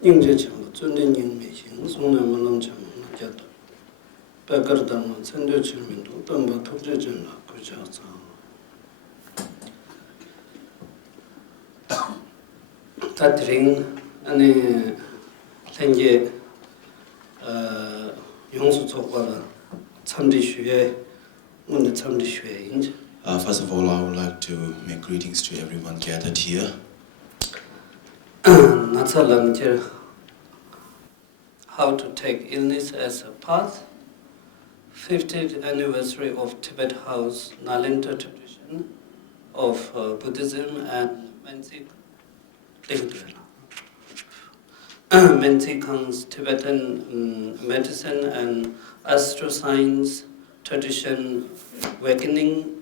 인제 참 존된 인미신 손을 물론 좀 맞았다. 백거다만 선도 질문도 또 독재전나 그저서. 다드링 아니 현재 용수 쪽과 참지슈에 오늘 참지슈에 인제 First of all, I would like to make greetings to everyone gathered here. How to take illness as a path. 50th anniversary of Tibet House Nalinta tradition of Buddhism and Men-Tsee-Khang's Tibetan medicine and Astro-Science tradition, awakening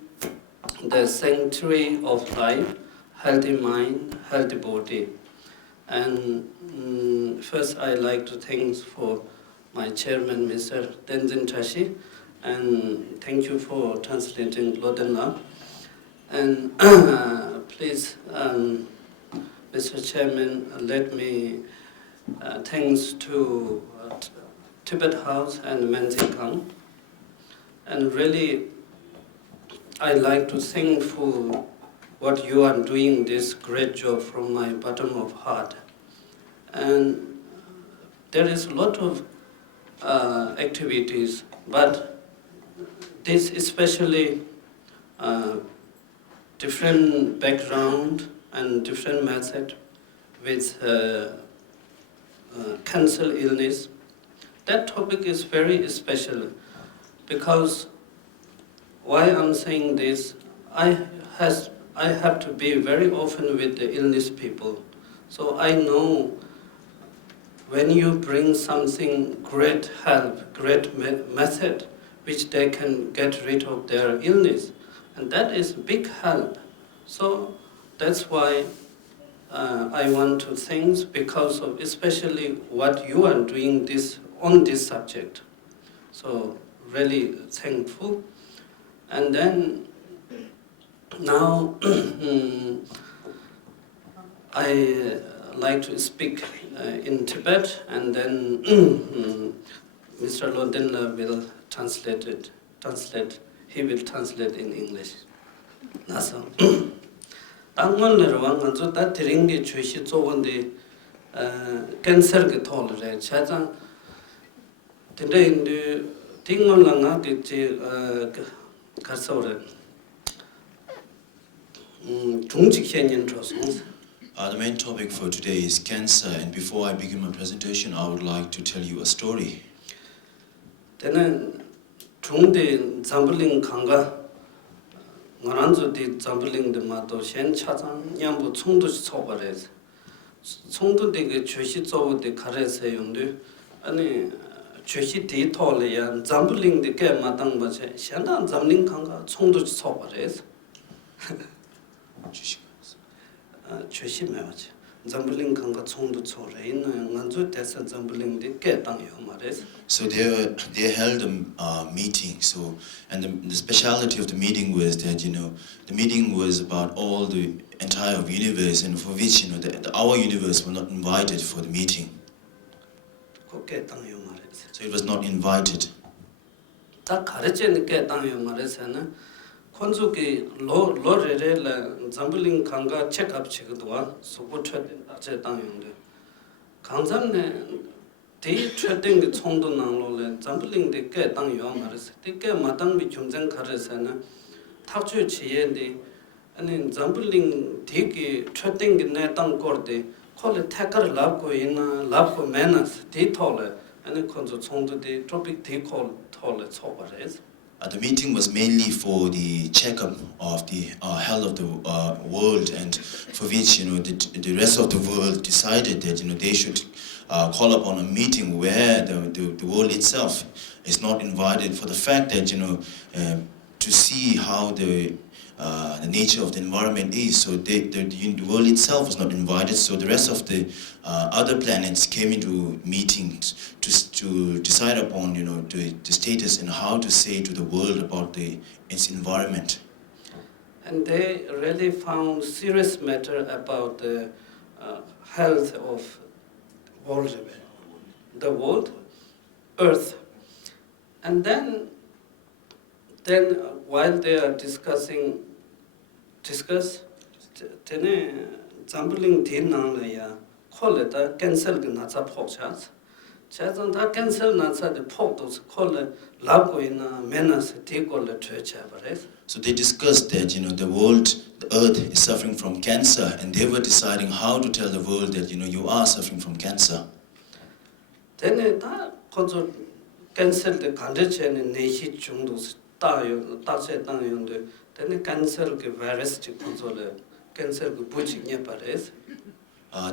the sanctuary of life, healthy mind, healthy body. And first I like to thank for my chairman, Mr. Tenzin Tashi, and thank you for translating Lodenla. And please, Mr. Chairman, let me thanks to Tibet House and Men-Tsee-Khang. And really, I like to thank for what you are doing this great job from my bottom of heart. And there is a lot of activities, but this especially different background and different method with cancer illness. That topic is very special because why I'm saying this, I have to be very often with the illness people. So I know when you bring something great help, great method, which they can get rid of their illness, and that is big help. So that's why I want to thank because of especially what you are doing this on this subject. So really thankful. And then now I like to speak in Tibet, and then Mr. Lodenla will translate it. He will translate in English. 나서 당원을 왕한테 다 드린 게 주시 좋은데 캔서가 돌래 차장 근데 딩원랑아 그지 가서래 중직현인 조선. The main topic for today is cancer, and before I begin my presentation, I would like to tell you a story. 때는 중대 잠블링 강가 원한주디 잠블링데 마도 현 차장 양부 총도시 초발해서 총도되게 주시 조우데 가래서 용도 아니 주시 디토리야 잠블링데 게 마당 뭐지 현단 잠링 강가 총도시 초발해서 주시 매워지 잠블링 강가 총도 초래 있는 만주 대서 잠블링데 게 땅요 말해서. So they held a meeting. So and the speciality of the meeting was that the meeting was about all the entire universe, and for which our universe was not invited for the meeting. So it was not invited. 딱 가르치는 게 땅요 말해서는 콘주기 로레레라 잠블링 강가 체크업 치고도 수고 제 땅용데 강zam네 대 트레딩 총도 나로래 잠블링데 게 땅요 말해서 되게 마땅비 경쟁 가르서는 탁주 지에데 아니 잠블링 되게 트레딩 내땅 거데 콜레 태커를 랍고 있나 랍고 매너스 디톨레 아니 콘주 총도데 토픽 디콜 톨레 초바레스. The meeting was mainly for the checkup of the health of the world, and for which the rest of the world decided that they should call upon a meeting where the world itself is not invited, for the fact that to see how the nature of the environment is. So the world itself was not invited, so the rest of the other planets came into meetings to decide upon the status and how to say to the world about its environment. And they really found serious matter about the health of world, the world, earth. And then while they are discuss, then jumbling tin on the call it a cancel the Natsa Pochas. Chazan that cancel Natsa the Potos call it Lago in Menas, take all the church. So they discussed that, the world, the earth is suffering from cancer, and they were deciding how to tell the world that, you are suffering from cancer. Then that cancel the condition in Nashi Chundus, Tache Tang, then cancel the virus to console, cancel the butching Yapares.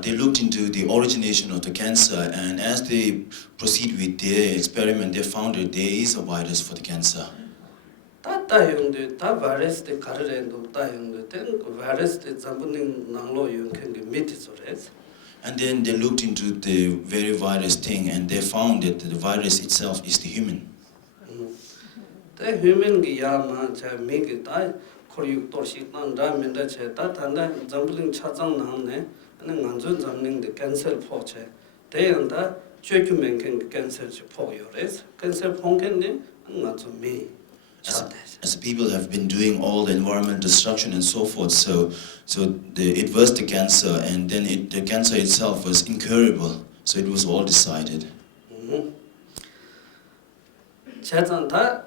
They looked into the origination of the cancer, and as they proceed with their experiment, they found that there is a virus for the cancer. That virus the current then virus the Zambuning Nanglo you can meet it. And then they looked into the very virus thing, and they found that the virus itself is the human. The human Yama, make it I, Koryuk Torshik, Ramenda Cheta, and then Zambuling Chazang Namne, and then Manjun Zamling the cancel poche. They and that Chokumen can cancel for your race, cancel Ponken, and not to me. As the people have been doing all the environmental destruction and so forth, so it was the cancer, and then the cancer itself was incurable, so it was all decided. Chazanta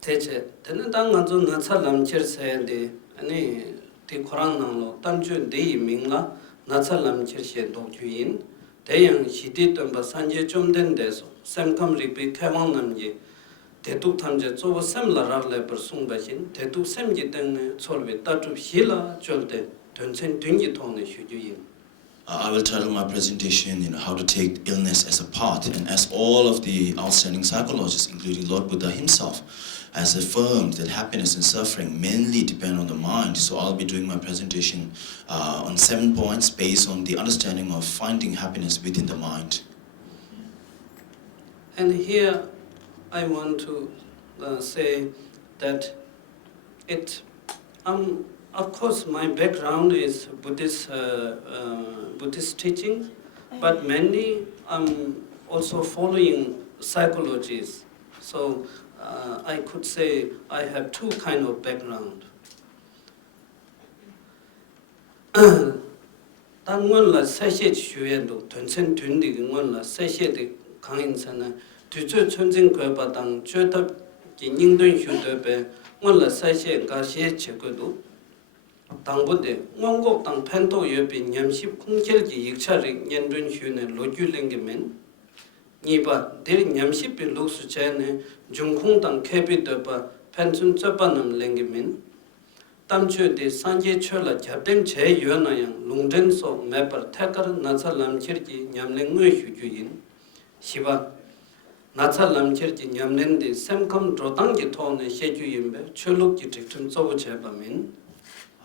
Teche, Tenantang Natsa Lamchir said, any the Koran, Tamju de Mingla, Natsa Lamchir shed Dokuin, Dayang, she did on Basanje Chumden Deso, Sam Kamri Kawan Namji. They took time to over similar leper sung bachin, they took some jitten solve that of Hila, Jolde, Tenzin Dungiton, should you. I will title my presentation, how to take illness as a part, and as all of the outstanding psychologists, including Lord Buddha himself, has affirmed that happiness and suffering mainly depend on the mind. So I'll be doing my presentation on 7 points based on the understanding of finding happiness within the mind. And here I want to say that of course my background is Buddhist teaching, but mainly I'm also following psychologies. So I could say I have two kind of background. Tangwan la seshe chuyendu, Tenzin tundi ngwan la seshe de kanginsana. Tuchu chunjing kweba dang chuetab ki ningdun hyudebe ngon la saishe ga xie chegudu dangbude ngongok dang pento yobi nyamship kungkel ki yikchari nyandun hyune logyu lengimen niba deri nyamship bi luksu chayne jungkung dang kebi deba penchun tsopanam lengimen tamchu de sanje chola gyabdem che yuanayang lungden so mepar tekar natsa lamchir ki nyamleng ngui hyujuyin shiba Natsa Lamchirji Nyamnendi Semkam Drotangi Tone Sheju Yimbe Chulukji Tiktum Sobu Chebamin.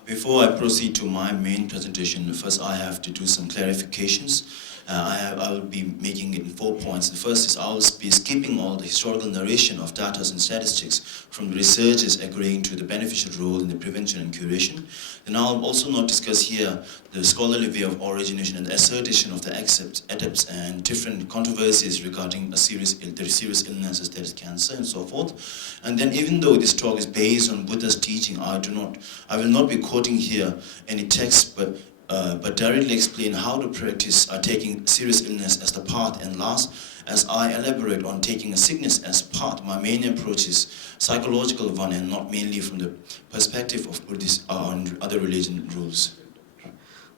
Before I proceed to my main presentation, first I have to do some clarifications. I will be making it in 4 points. The first is I will be skipping all the historical narration of data and statistics from the researchers agreeing to the beneficial role in the prevention and curation. Then I will also not discuss here the scholarly way of origination and the assertion of the adepts and different controversies regarding the serious illnesses, that is cancer and so forth. And then even though this talk is based on Buddha's teaching, I will not be quoting here any text, but directly explain how to practice taking serious illness as the path. And last, as I elaborate on taking a sickness as part, my main approach is psychological one and not mainly from the perspective of Buddhist or other religion rules.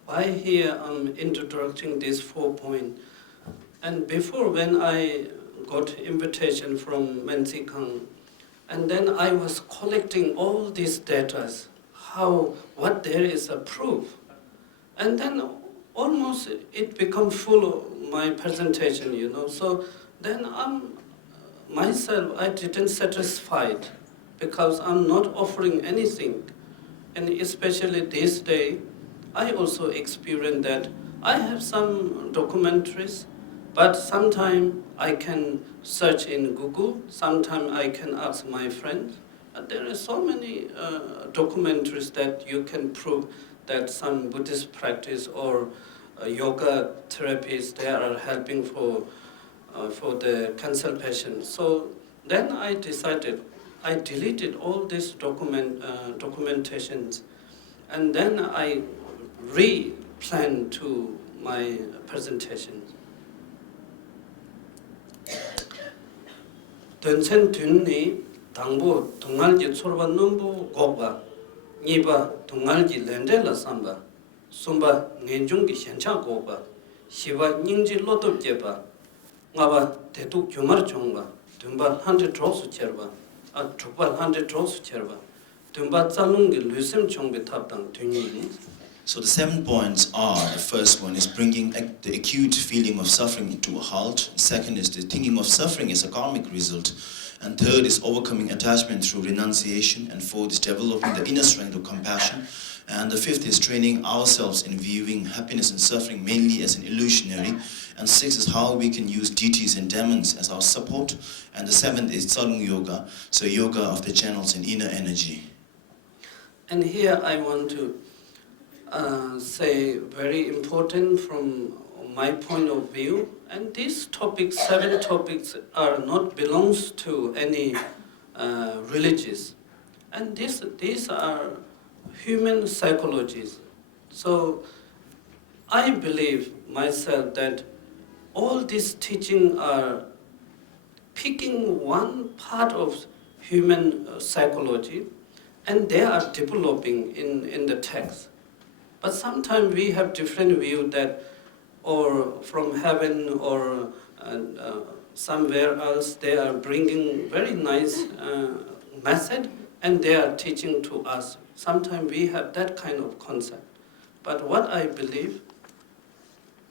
Why here I'm introducing this 4 points. And before, when I got invitation from Men-Tsee-Khang, and then I was collecting all these data, what there is a proof. And then almost it become full of my presentation, So then myself, I didn't satisfied because I'm not offering anything. And especially this day, I also experienced that I have some documentaries, but sometimes I can search in Google, sometimes I can ask my friends. There are so many documentaries that you can prove that some Buddhist practice or yoga therapists. They are helping for the cancer patients. So then I decided, I deleted all these documentations, and then I re-planned to my presentation. Tenzin tunni 당부 동알지 초르반 넘부 고바 니바 동알지 렌델라 삼바 숨바 렌중기 현차 고바 시바 닝지 로톱제바 나바 대두 규마르 종바 듬바 100 드로스 쳬바 아 두바 100 드로스 쳬바 듬바 짜룽기 르셈 총베 탑당 튜니. So the 7 points are, the first one is bringing the acute feeling of suffering to a halt. Second is the thinking of suffering as a karmic result. And third is overcoming attachment through renunciation. And fourth is developing the inner strength of compassion. And the fifth is training ourselves in viewing happiness and suffering mainly as an illusionary. And sixth is how we can use deities and demons as our support. And the seventh is Tsalung Yoga, so yoga of the channels and inner energy. And here I want to say very important from my point of view, and these topics, 7 topics, are not belongs to any religions, and these are human psychologies. So I believe myself that all these teaching are picking one part of human psychology, and they are developing in the text. But sometimes we have different view that, or from heaven or somewhere else, they are bringing very nice message and they are teaching to us. Sometimes we have that kind of concept. But what I believe,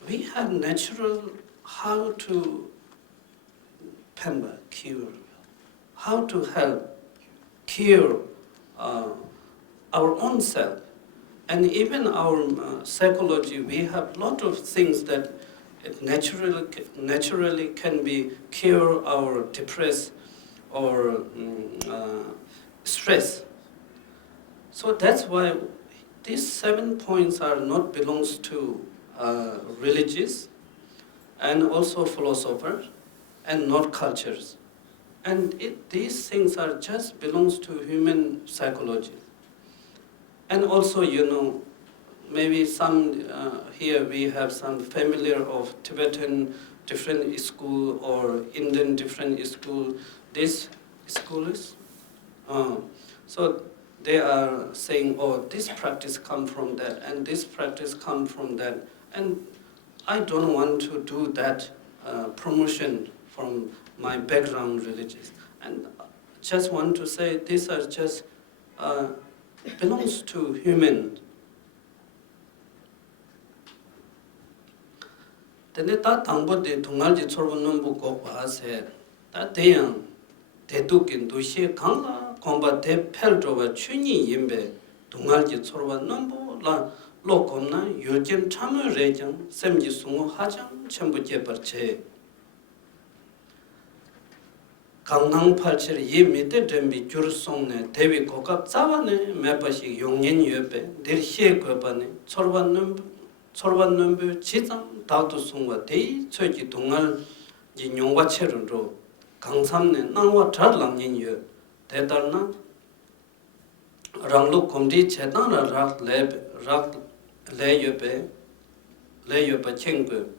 we have natural how to pamper, cure, how to help cure our own self. And even our psychology, we have a lot of things that it naturally can be cure our depressed or stress. So that's why these 7 points are not belongs to religious and also philosophers and not cultures. And these things are just belongs to human psychology. And also, maybe some here we have some familiar of Tibetan different school or Indian different school. This school is, so they are saying, oh, this practice come from that, and this practice come from that, and I don't want to do that promotion from my background religious, and just want to say these are just. Belongs to human. Tene ta tangbo de tungalji chorbo nombu kokwa ase ta deyang dedukin dushe kangla komba de peljoba chuni yimbe tungalji chorbo nombu la lokomna yojem chamu rejang semji sungu hajang chenbu jeparche. 강낭 팔칠 이 밑에 dembi 주르송네 대비 고갑 자와네 매바시 용년 옆에 내시에 거반네 철반놈부 지장 다도 송과 대이 최지 동알 이 용과 체론로 강삼네 나와 잘랑년여 대달나 랑로 콤디 제단라 락 레여베 챙고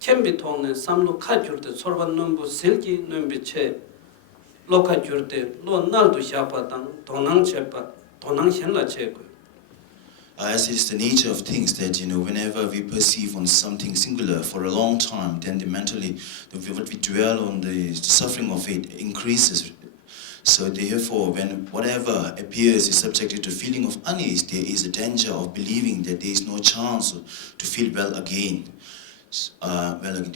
쳔비통네 삼로 카줄데 철반놈부 실기 넘비체 loka jurde lo naldu shapa tang donang chepa donang shenla cheko. As it is the nature of things that, whenever we perceive on something singular for a long time, then mentally, what we dwell on, the suffering of it increases. So therefore, when whatever appears is subjected to feeling of unease, there is a danger of believing that there is no chance to feel well again.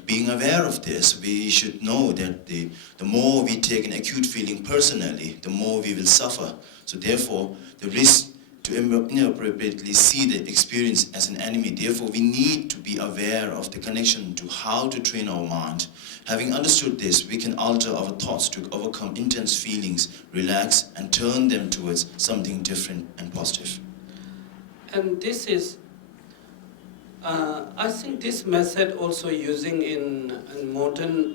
Being aware of this, we should know that the more we take an acute feeling personally, the more we will suffer. So therefore, the risk to inappropriately see the experience as an enemy. Therefore, we need to be aware of the connection to how to train our mind. Having understood this, we can alter our thoughts to overcome intense feelings, relax, and turn them towards something different and positive. And this is I think this method also using in modern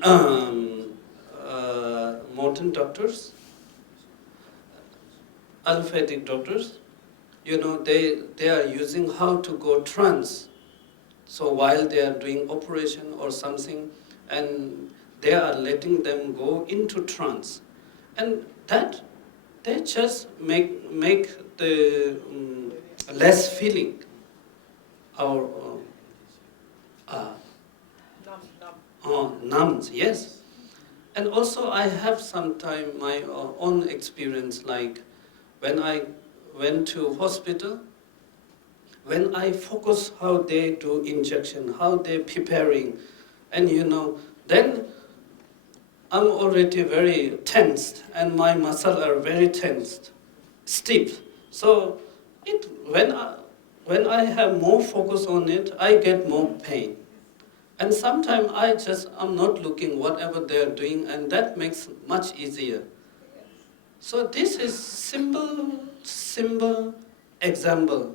modern doctors, allopathic doctors. You know, they are using how to go trance. So while they are doing operation or something, and they are letting them go into trance, and that they just make the less feeling or numbs, yes. And also I have sometime my own experience, like when I went to hospital, when I focus how they do injection, how they preparing, and you know, then I'm already very tensed and my muscles are very tensed, stiff. So when I have more focus on it, I get more pain. And sometimes I'm not looking whatever they are doing, and that makes much easier. So this is simple example,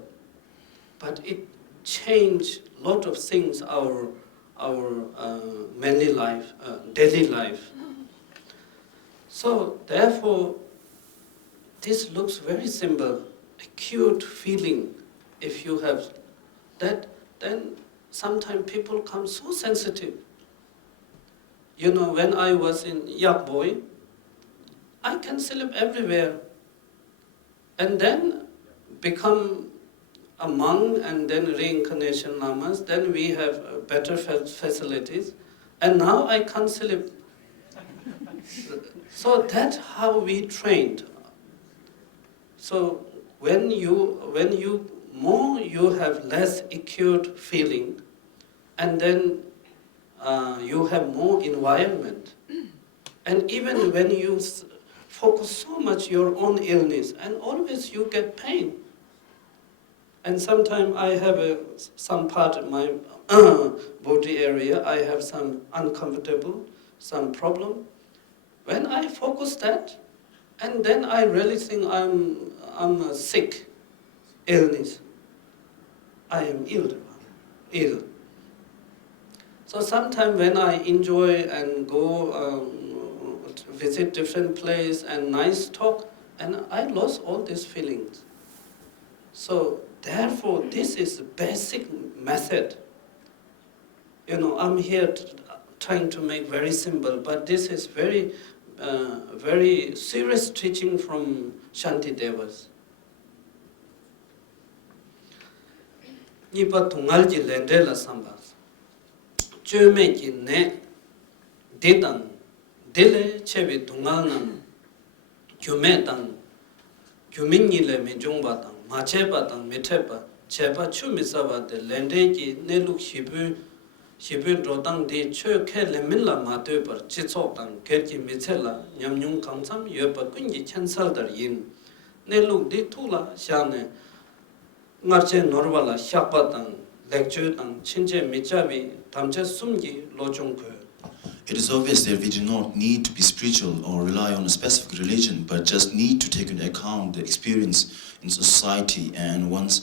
but it changed a lot of things our daily life. So therefore, this looks very simple, acute feeling. If you have that, then sometimes people come so sensitive. You know, when I was in young boy, I can sleep everywhere, and then become a monk, and then reincarnation lamas. Then we have better facilities, and now I can't sleep. So that's how we trained. So when you more you have less acute feeling, and then you have more environment. And even when you focus so much your own illness, and always you get pain. And sometimes I have some part of my body area, I have some uncomfortable, some problem. When I focus that, and then I really think I'm sick, illness. I am ill. So sometimes when I enjoy and go visit different place and nice talk, and I lost all these feelings. So therefore, this is a basic method. You know, I'm here trying to make very simple, but this is very serious teaching from Shantidevas. Nipa tungalji lendela sambas. Chöme ki ne dedan dele chebe tungalnam kyume dan kyumingi le me jongba dan macheba dan metepa cheba chumisaba de lende ki ne luk shibu rodang de chö ke le minla mate par chitsok dan kerki mechela nyamnyung kangsam yopa kunji chansal dar yin ne luk de tula shane ngarche norwala shakpa dan lekchö dan chinche mechabi tamche sumgi lochong ko. It is obvious that we do not need to be spiritual or rely on a specific religion, but just need to take into account the experience in society and one's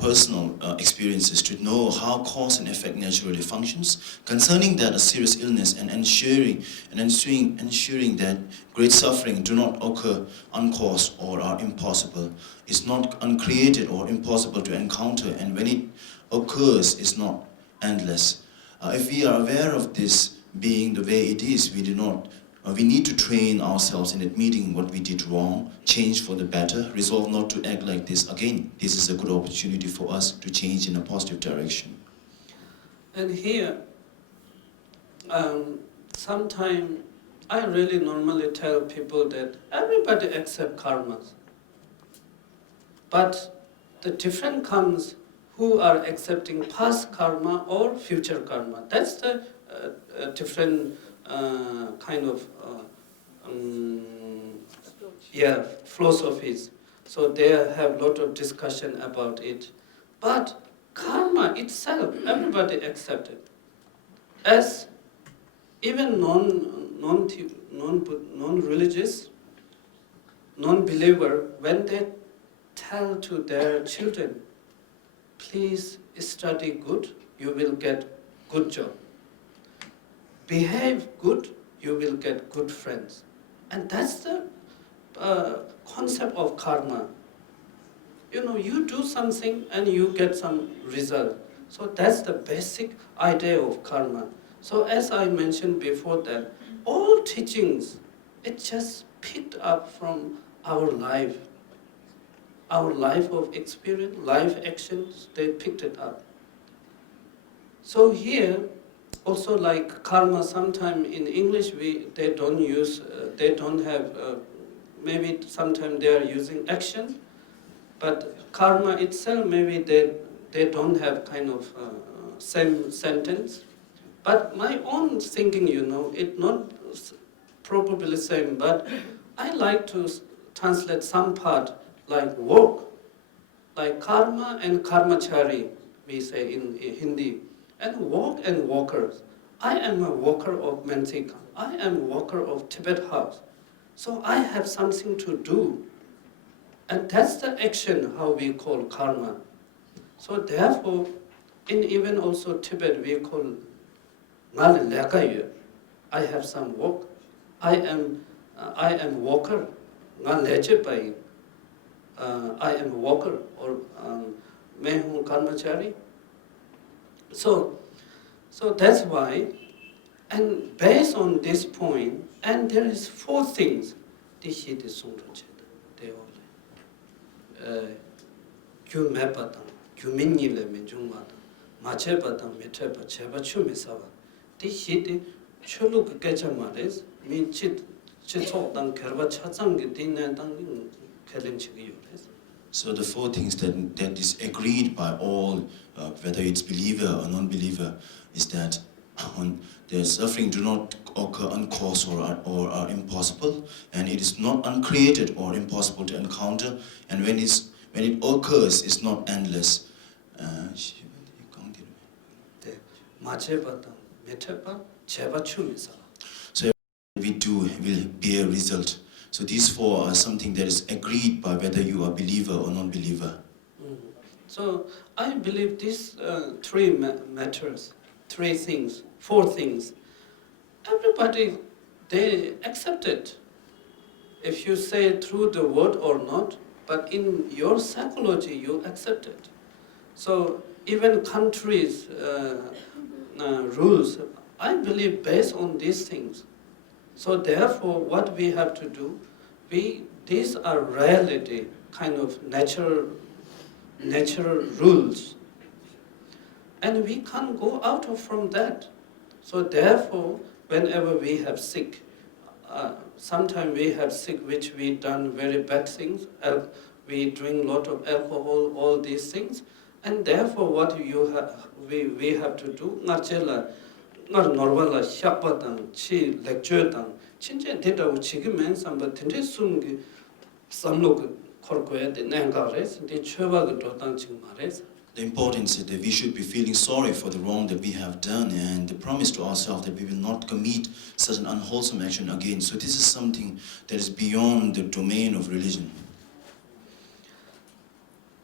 personal experiences to know how cause and effect naturally functions. Concerning that, a serious illness and ensuring that great suffering do not occur uncaused or are impossible, is not uncreated or impossible to encounter, and when it occurs, is not endless. If we are aware of this being the way it is, we need to train ourselves in admitting what we did wrong, change for the better, resolve not to act like this again. This is a good opportunity for us to change in a positive direction. And here, sometimes I really normally tell people that everybody accepts karmas. But the difference comes who are accepting past karma or future karma. That's the different kind of philosophies. So they have a lot of discussion about it. But karma itself, everybody accepts it. As even non-religious, non-believer, when they tell to their children, please study good, you will get good job. Behave good, you will get good friends. And that's the concept of karma. You do something and you get some result. So that's the basic idea of karma. So as I mentioned before that, all teachings, it just picked up from our life of experience, life actions, they picked it up. So here, also like karma, sometimes in English they don't have, maybe sometimes they are using action, but karma itself, maybe they don't have kind of same sentence. But my own thinking, it not probably same, but I like to translate some part like work, like karma and karmachari, we say in Hindi, and work and workers. I am a worker of Men-Tsee-Khang. I am a worker of Tibet house. So I have something to do. And that's the action, how we call karma. So therefore, in even also Tibet, we call ngal lekayu. I have some work. I am worker. Ngal leche I am worker or मैं हूँ कर्मचारी. So that's why, and based on this point, and there is 4 things. This is the sungrucheta. They all. Gyumepatang, gyuminyile minjungmata, machepatang, metepa, cheba chumisawa. This is the chuluk kechamares, min chit chitsokdang kerba chatsang dinandang kelinchigi. So the 4 things that is agreed by all, whether it's believer or non-believer, is that the suffering do not occur uncaused or are impossible, and it is not uncreated or impossible to encounter, and when it occurs, it's not endless. So we do will be a result. So these 4 are something that is agreed by whether you are believer or non-believer. So I believe these 3 matters, 3 things, 4 things. Everybody, they accept it. If you say through the word or not, but in your psychology, you accept it. So even countries' rules, I believe based on these things. So therefore, what we have to do, these are reality, kind of natural rules. And we can't go out from that. So therefore, whenever we have sick, sometimes we have sick which we done very bad things, we drink a lot of alcohol, all these things, and therefore what we have to do, normal shakpatang, chi lecture chinche data uchigimen samba tinte sumgi samlok korkoya de nangares, de chöva dotang chingmares. The importance is that we should be feeling sorry for the wrong that we have done and the promise to ourselves that we will not commit such an unwholesome action again. So this is something that is beyond the domain of religion.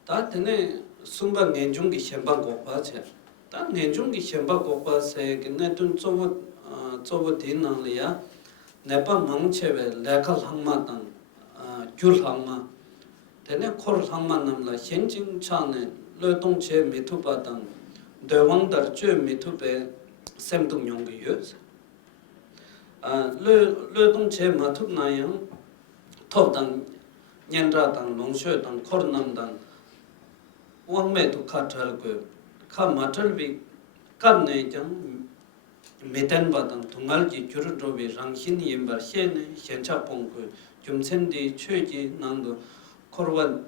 Tatene sumba ngenjungi shemba gokpache. Ta ngenjungi shemba gokpache gine tun zobo dinangliya nepa mangchewe lekal hangma tang gyul hangma. Tene kor hangma namla henjing chane le dong che mitupa tang dewang dar che mitupe semdung yonggi yus. Le dong che matup na yang top tang nyenra tang longshe tang kor nam tang wang me tu ka thal ko ka matal bi kan ne jang meten ba tang tungal ji gyur do bi rang hin yim bar hene hencha pong ko jumsen di chue ji nang do korwan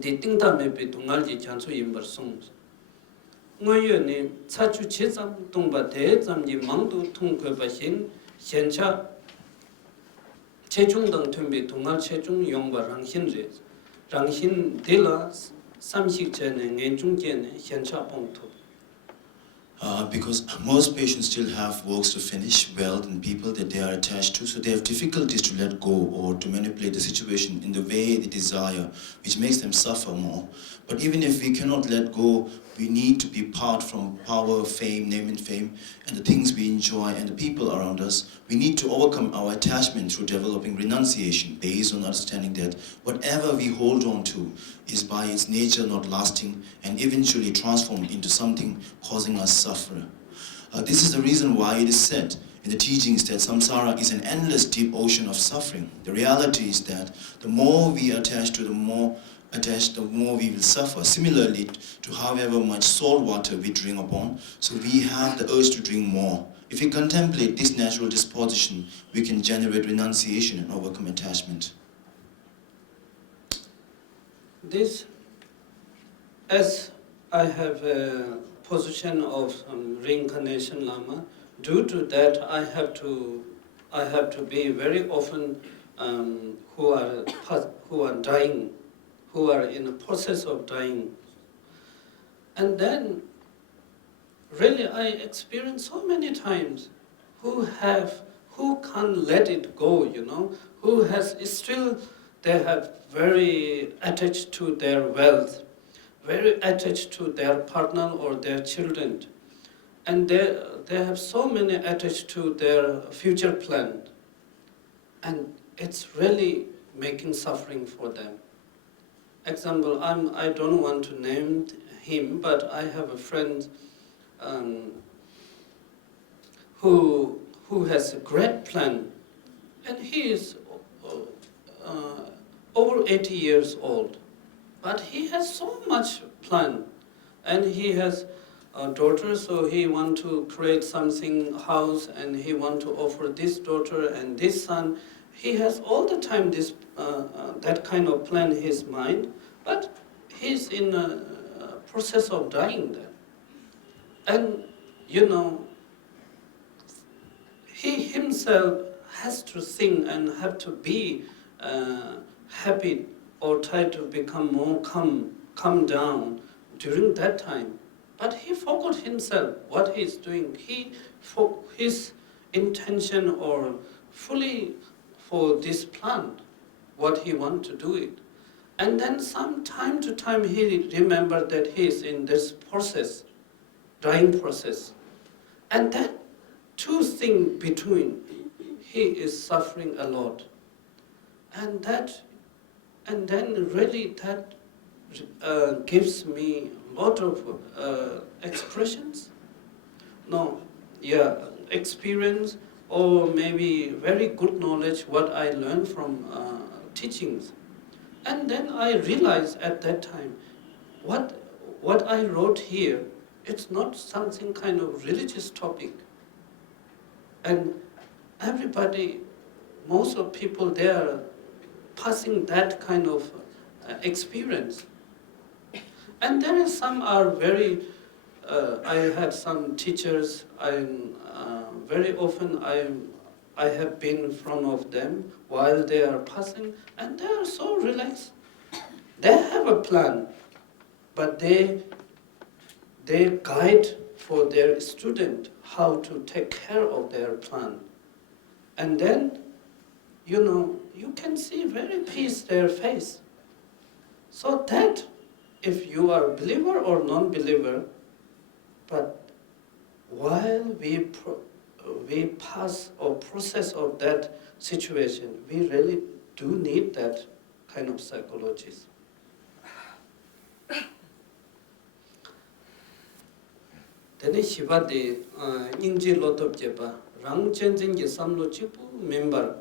di tingta me bi tungal ji chansu yim bar song ngoyo ne cha chu che zam tung ba de zam ji mang du tung ko ba hin hencha 체중 등 tumbi 동al 체중 용바 랑힌 re 랑힌 딜라 삼식 전에 ngenjung jene 현차 봉투. Because most patients still have works to finish, wealth and people that they are attached to, so they have difficulties to let go or to manipulate the situation in the way they desire, which makes them suffer more. But even if we cannot let go we need to be apart from power, fame, name and fame, and the things we enjoy and the people around us. We need to overcome our attachment through developing renunciation based on understanding that whatever we hold on to is by its nature not lasting and eventually transformed into something causing us suffering. This is the reason why it is said in the teachings that samsara is an endless deep ocean of suffering. The reality is that the more we attach to the more we will suffer. Similarly to however much salt water we drink upon, so we have the urge to drink more. If we contemplate this natural disposition, we can generate renunciation and overcome attachment. This, as I have a position of reincarnation Lama, due to that I have to be very often who are dying, who are in the process of dying. And then really I experience so many times who can't let it go, who has still, they have very attached to their wealth, very attached to their partner or their children. And they have so many attached to their future plan. And it's really making suffering for them. Example, I don't want to name him, but I have a friend who has a great plan, and he is over 80 years old, but he has so much plan, and he has a daughter, so he want to create something house, and he want to offer this daughter and this son. He has all the time this that kind of plan in his mind, but he's in a process of dying there. And he himself has to think and have to be happy or try to become more calm down during that time. But he forgot himself what he's doing. His intention or fully for this plan, what he want to do it. And then some time to time he remembered that he is in this process, dying process. And that two things between, he is suffering a lot. And then really that gives me a lot of expressions. Experience, or maybe very good knowledge what I learned from teachings. And then I realized at that time, what I wrote here, it's not something kind of religious topic. And everybody, most of people, they are passing that kind of experience. And there are some are very, I had some teachers, very often I have been in front of them while they are passing, and they are so relaxed. They have a plan, but they guide for their student how to take care of their plan. And then, you can see very peace their face. So that, if you are a believer or non-believer, but while we pass or process of that situation, we really do need that kind of psychologies. Then Shivadi Inji Lotop Jepa, Rang Tenzin Samlo Chipu member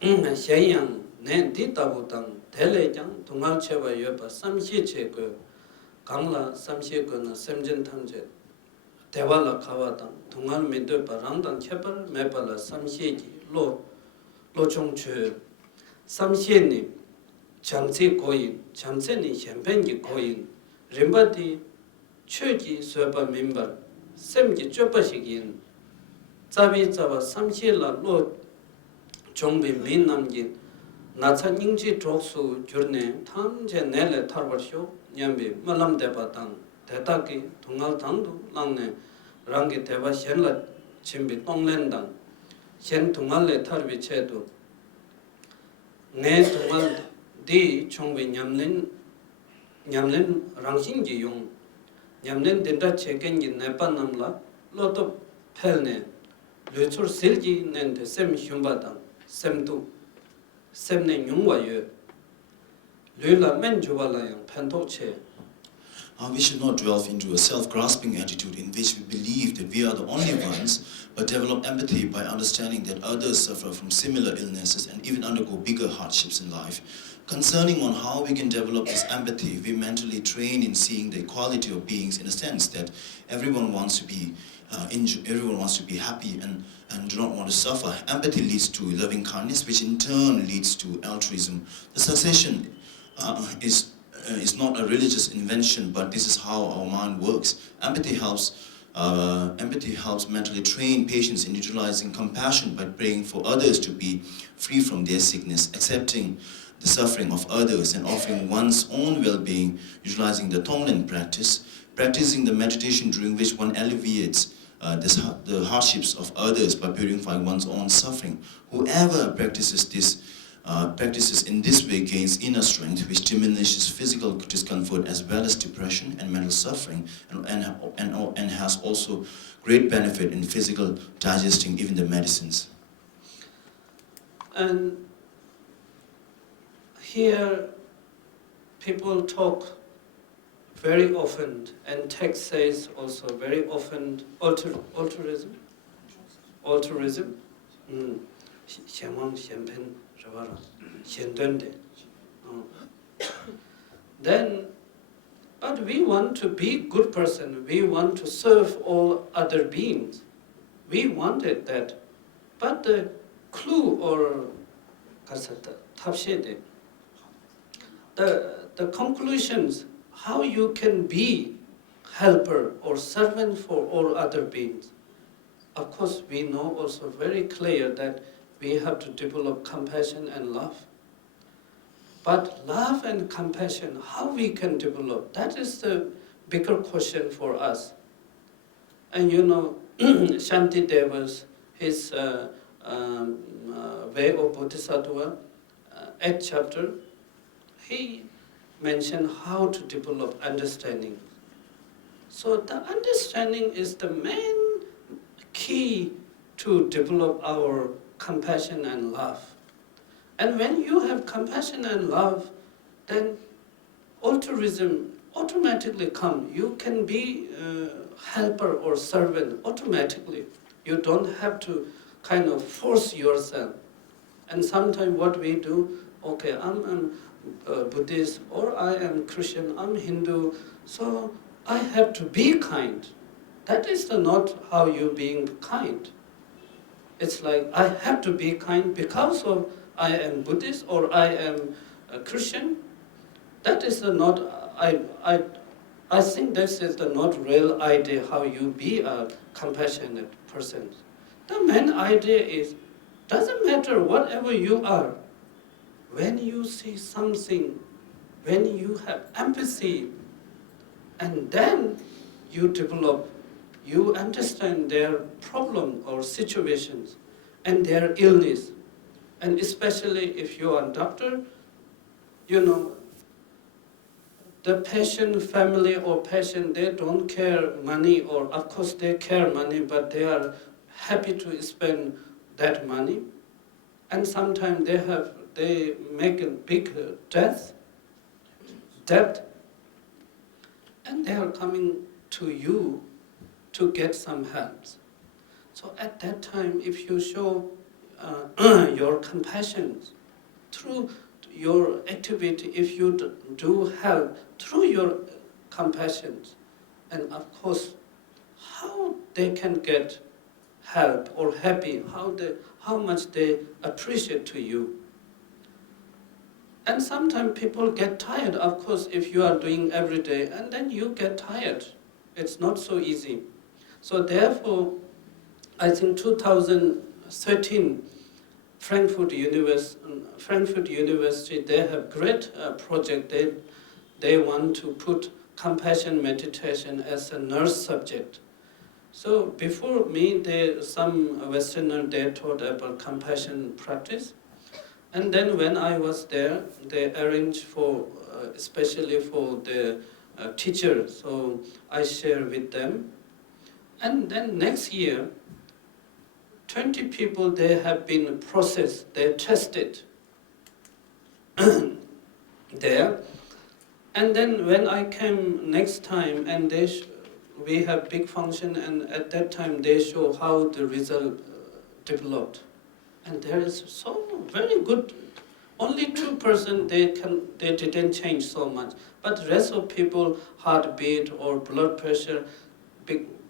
Shayang, Nen Ditabutang, Telejang, Tungal Cheva Yopa, Samshi Cheko, Kamla, Samshi Gona, Semjen Tangjet. Devala Kawatang, Tungal Medopa, Rangdang Chepal, Mepala, Samsheki, Lo Chongchu, Samsheni, Chamse Koyin, Chamseni, Champagne Koyin, Rimbati, Chuji, Soba member, Semji Chopashigin, Zavi Zava, Samshela, Lo Chongbi Minamgin, Natsan Yingji Troksu, Jurne, Tangje Nele Tarvarsho, Yambi, Malam Debatang. 대다기 동al 당도 랑네 랑기 대바 셴라 침비 똥렌당 셴 동al레 타르비 체도 네 동al 디 총비 냠린 랑신기 용 Nyamnen dinda cheken yin nepa namla loto pelne luchur silji nende sem hyumbadang sem du sem ne nyungwa yu lula men jubala yang pento che. We should not delve into a self-grasping attitude in which we believe that we are the only ones, but develop empathy by understanding that others suffer from similar illnesses and even undergo bigger hardships in life. Concerning on how we can develop this empathy, we mentally train in seeing the equality of beings in a sense that everyone wants to be everyone wants to be happy and do not want to suffer. Empathy leads to loving kindness, which in turn leads to altruism. The succession is not a religious invention, but this is how our mind works. Empathy helps mentally train patients in utilizing compassion by praying for others to be free from their sickness, accepting the suffering of others, and offering one's own well-being, utilizing the Tonglen practice, practicing the meditation during which one alleviates the hardships of others by purifying one's own suffering. Whoever practices in this way gains inner strength, which diminishes physical discomfort as well as depression and mental suffering, and has also great benefit in physical digesting even the medicines. And here people talk very often, and text says also very often, altruism. Then, but we want to be good person, we want to serve all other beings. We wanted that. But the clue or the conclusions, how you can be helper or servant for all other beings. Of course, we know also very clear that we have to develop compassion and love. But love and compassion, how we can develop, that is the bigger question for us. And you know, Shanti Deva's, his way of Bodhisattva, 8th chapter, he mentioned how to develop understanding. So the understanding is the main key to develop our compassion and love. And when you have compassion and love, then altruism automatically comes. You can be helper or servant automatically. You don't have to kind of force yourself. And sometimes what we do, okay, I'm Buddhist, or I am Christian, I'm Hindu, so I have to be kind. That is not how you being kind. It's like I have to be kind because of I am Buddhist or I am a Christian. That is not, I think this is the not real idea how you be a compassionate person. The main idea is, doesn't matter whatever you are, when you see something, when you have empathy, and then you develop, you understand their problem or situations and their illness. And especially if you are a doctor, you know, the patient family or patient, they don't care money, or of course they care money, but they are happy to spend that money. And sometimes they make a big debt, and they are coming to you to get some help. So at that time, if you show your compassion through your activity, if you do help through your compassion, and of course, how they can get help or happy, how much they appreciate to you. And sometimes people get tired, of course, if you are doing every day, and then you get tired. It's not so easy. So therefore, I think 2013, Frankfurt University, they have great project. They want to put compassion meditation as a nurse subject. So before me, some Westerner, they taught about compassion practice. And then when I was there, they arranged for, especially for the teacher, so I share with them. And then next year, 20 people, they have been processed, they tested there. And then when I came next time, and we have big function, and at that time they show how the result developed. And there is so very good. Only 2% they didn't change so much, but the rest of people heartbeat or blood pressure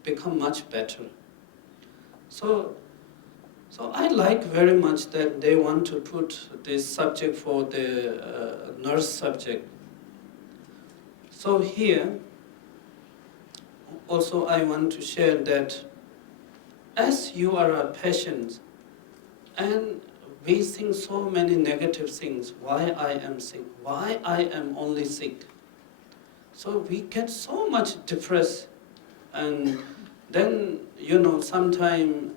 become much better. So I like very much that they want to put this subject for the nurse subject. So here also I want to share that as you are a patient and we think so many negative things, why I am sick, why I am only sick. So we get so much depressed, and then, sometimes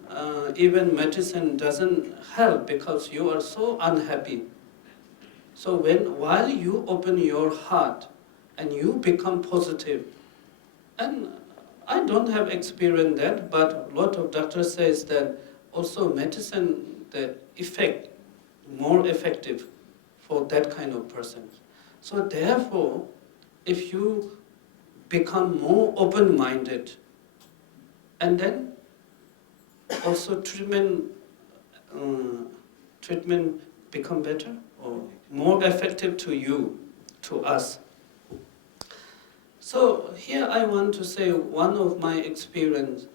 even medicine doesn't help because you are so unhappy. So while you open your heart and you become positive, and I don't have experience that, but a lot of doctors says that also medicine, the effect, more effective for that kind of person. So therefore, if you become more open-minded, and then also treatment become better or more effective to you, to us. So here I want to say one of my experience,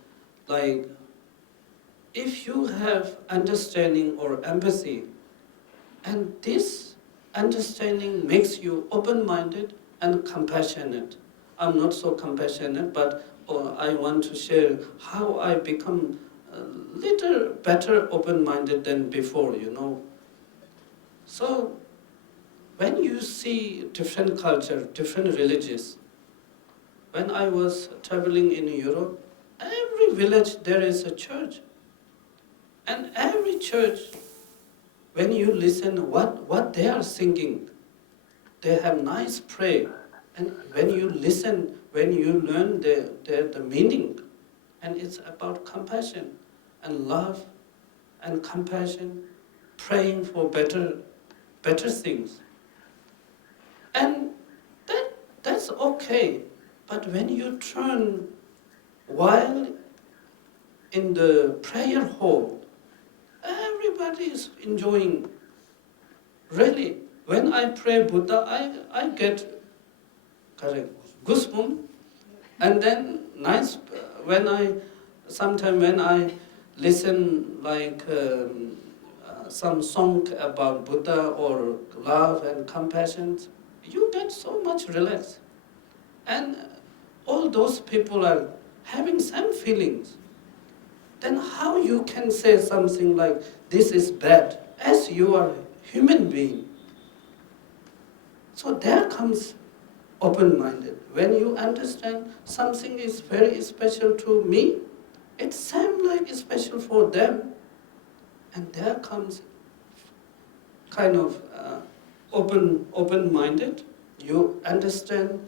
like if you have understanding or empathy, and this understanding makes you open-minded and compassionate. I'm not so compassionate, but I want to share how I become a little better open-minded than before, So when you see different culture, different religions, when I was traveling in Europe, every village there is a church. And every church, when you listen what they are singing, they have nice prayer. And when you listen, when you learn the meaning, and it's about compassion and love and compassion, praying for better things. And that's okay. But when you turn while in the prayer hall, everybody is enjoying. Really, when I pray Buddha, I get goosebumps. And then sometimes when I listen like some song about Buddha or love and compassion, you get so much relaxed. And all those people are having same feelings. Then how you can say something like, this is bad, as you are a human being? So there comes open-minded. When you understand something is very special to me, it seems like it's special for them. And there comes kind of open-minded. You understand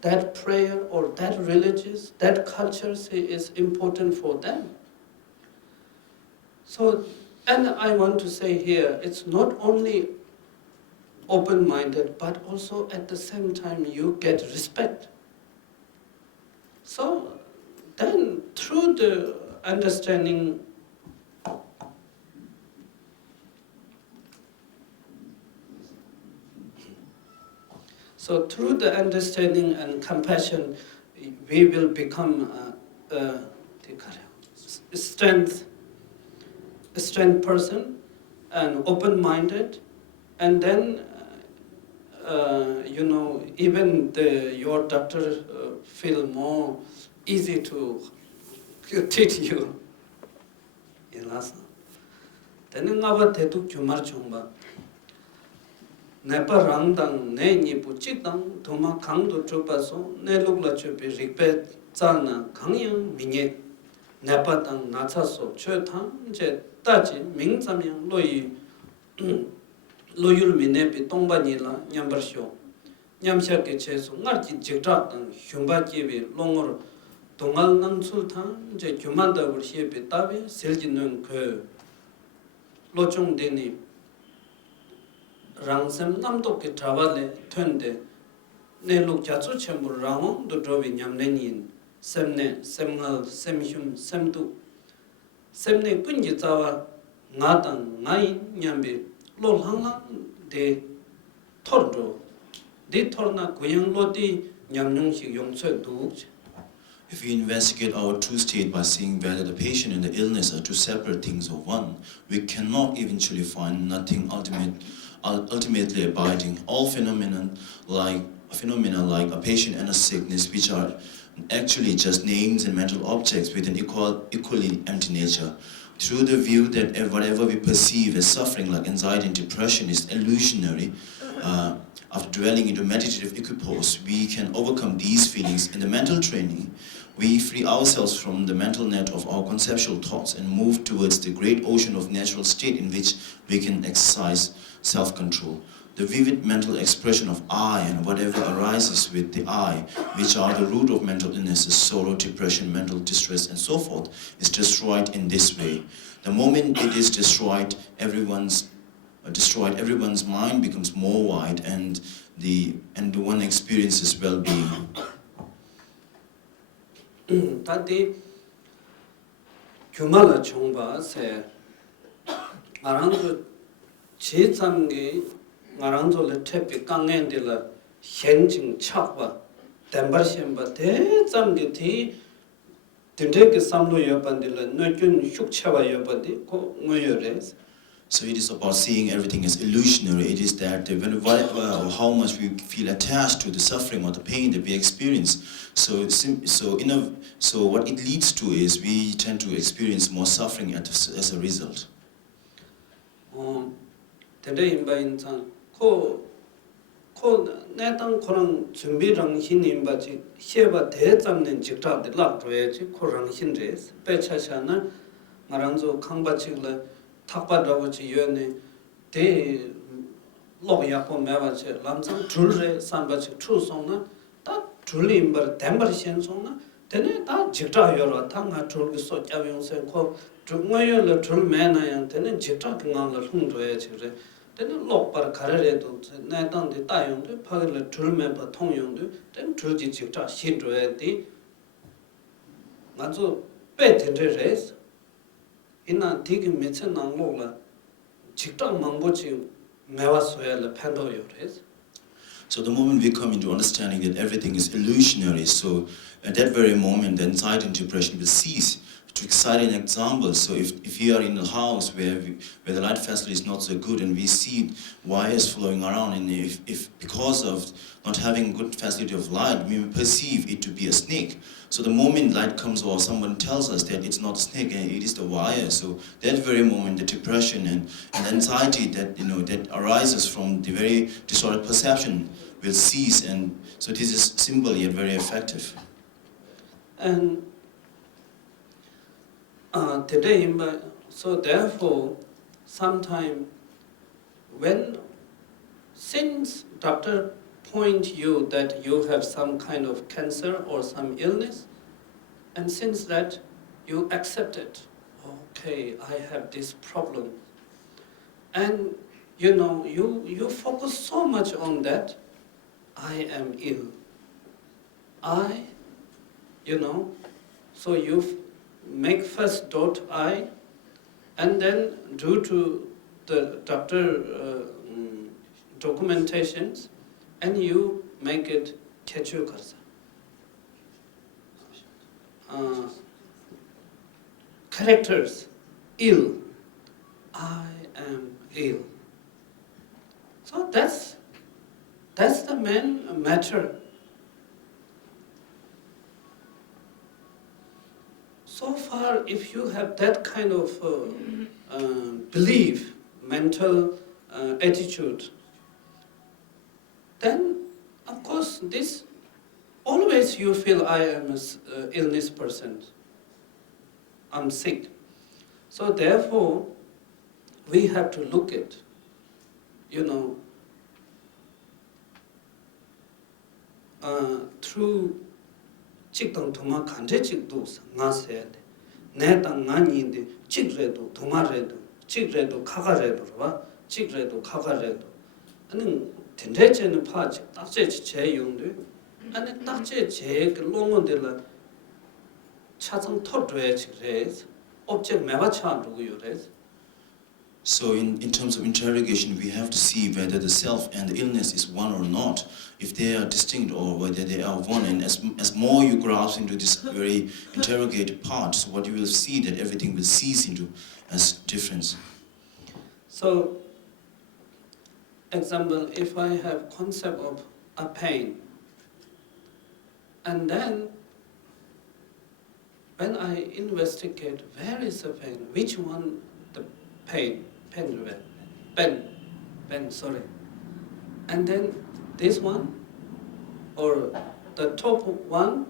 that prayer or that religious, that culture is important for them. So, and I want to say here, it's not only open-minded, but also at the same time you get respect. So then through the understanding, and compassion, we will become a strength person and open-minded, and then even your doctor feel more easy to treat you. Then ngaba tetuk chumar chumba. Nepa rangdang ne nipu chikdang thoma khangdu chupaso ne lukla chupi rikpe tsana khangyang minye nepa tang natsaso chö thang je taji mingzamyang loyul minepi tongba nila nyambar sho 냠샤게 체수 나지 직작던 흉바집이 롱으로 동안난 술탄 이제 교만다고 시에비 따비 셀지는 그 로종되니 랑샘 남도께 잡아내 턴데 내룩 자주 첨부 랑도 드비 냠내닌 셈네 셈을 셈흉 셈도 셈네 군지 자와 나당 나이 냠비 롤항랑 데 토르도 데 토르나 고양로디 냠뇽식 용서 두 If we investigate our true state by seeing whether the patient and the illness are two separate things or one, we cannot eventually find nothing ultimately abiding. All phenomena like a patient and a sickness, which are actually just names and mental objects with an equally empty nature. Through the view that whatever we perceive as suffering like anxiety and depression is illusionary, after dwelling into meditative equipoise, we can overcome these feelings. In the mental training, we free ourselves from the mental net of our conceptual thoughts and move towards the great ocean of natural state in which we can exercise self-control. The vivid mental expression of I and whatever arises with the I, which are the root of mental illnesses, sorrow, depression, mental distress, and so forth, is destroyed in this way. The moment it is destroyed, everyone's mind becomes more wide, and the one experiences well-being. 다디 규말라 총바세 아랑도 제삼게 아랑도레 태피 강엔딜라 현징 착바 덴버셴바 대잠게 디 딘데게 삼로 여반딜라 너균 흉차바 여반디 고 뭐여레스. So it is about seeing everything as illusionary. It is that how much we feel attached to the suffering or the pain that we experience. So what it leads to is we tend to experience more suffering as a result. today 인바인상 코 내당 코랑 준비랑 신임바지 시에바 대잡는 직자들 락줘야지 코랑 신레스 배차샤나 마랑조 강바치글 탁바다고지 연네 대 로야포 매바체 람상 줄레 삼바치 추송나 다 줄림바 덴바 신송나 되네 다 직자여라 탕가 줄기 소자용세 코 중앙여를 줄매나양 되는 직자 경험을 홍조야지 그래 되는 록바 가르래도 내당데 따용도 파를 줄매바 통용도 된 줄지 직자 신조야디 맞아 배텐데레스 이나 되게 미천난 로라 직장 망보지 매와서야를 판도요레스. So the moment we come into understanding that everything is illusionary, so at that very moment the anxiety and depression will cease. To cite an example, so if you are in a house where the light facility is not so good and we see wires flowing around, and if because of not having good facility of light, we perceive it to be a snake. So the moment light comes or someone tells us that it's not a snake and it is the wire, so that very moment the depression and anxiety that arises from the very distorted perception will cease, and so this is simple yet very effective. And today, so therefore, sometime since doctor point you that you have some kind of cancer or some illness, and since that you accept it, okay, I have this problem, and you focus so much on that, I am ill. So you make first dot I, and then due to the doctor documentations, and you make it Techu Karsa. Characters, ill. I am ill. So that's the main matter. So far, if you have that kind of belief, mental attitude, then of course this always you feel I am an illness person. I'm sick. So therefore, we have to look at, through chikdang thuma khanje chikdus nga se ne tang nga ni de chikredo thuma redo chikredo khaga redo ba chikredo khaga redo 아니 텐데체는 파지 딱제 제 용도 아니 딱제 제 롱원들라 차상 토드에 그래서 object 매바차 누구요래서. So in terms of interrogation, we have to see whether the self and the illness is one or not, if they are distinct or whether they are one. And as more you grasp into this very interrogated part, so what you will see that everything will cease into as difference. So, example, if I have concept of a pain, and then when I investigate where is the pain, which one the pain, sorry, and then this one, or the top one,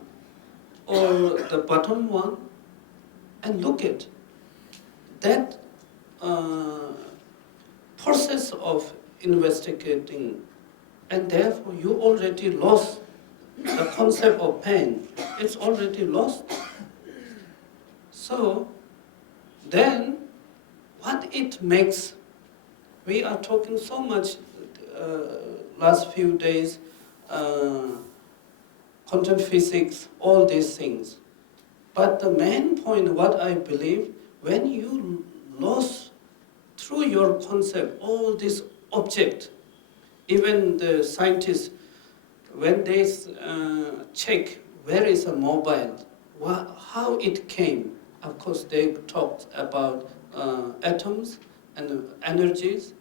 or the bottom one, and look at that process of investigating, and therefore you already lost the concept of pain. It's already lost. So then what it makes, we are talking so much last few days, quantum physics, all these things. But the main point, what I believe, when you lost through your concept all this object, even the scientists, when they check where is a mobile, how it came, of course they talked about atoms and energies,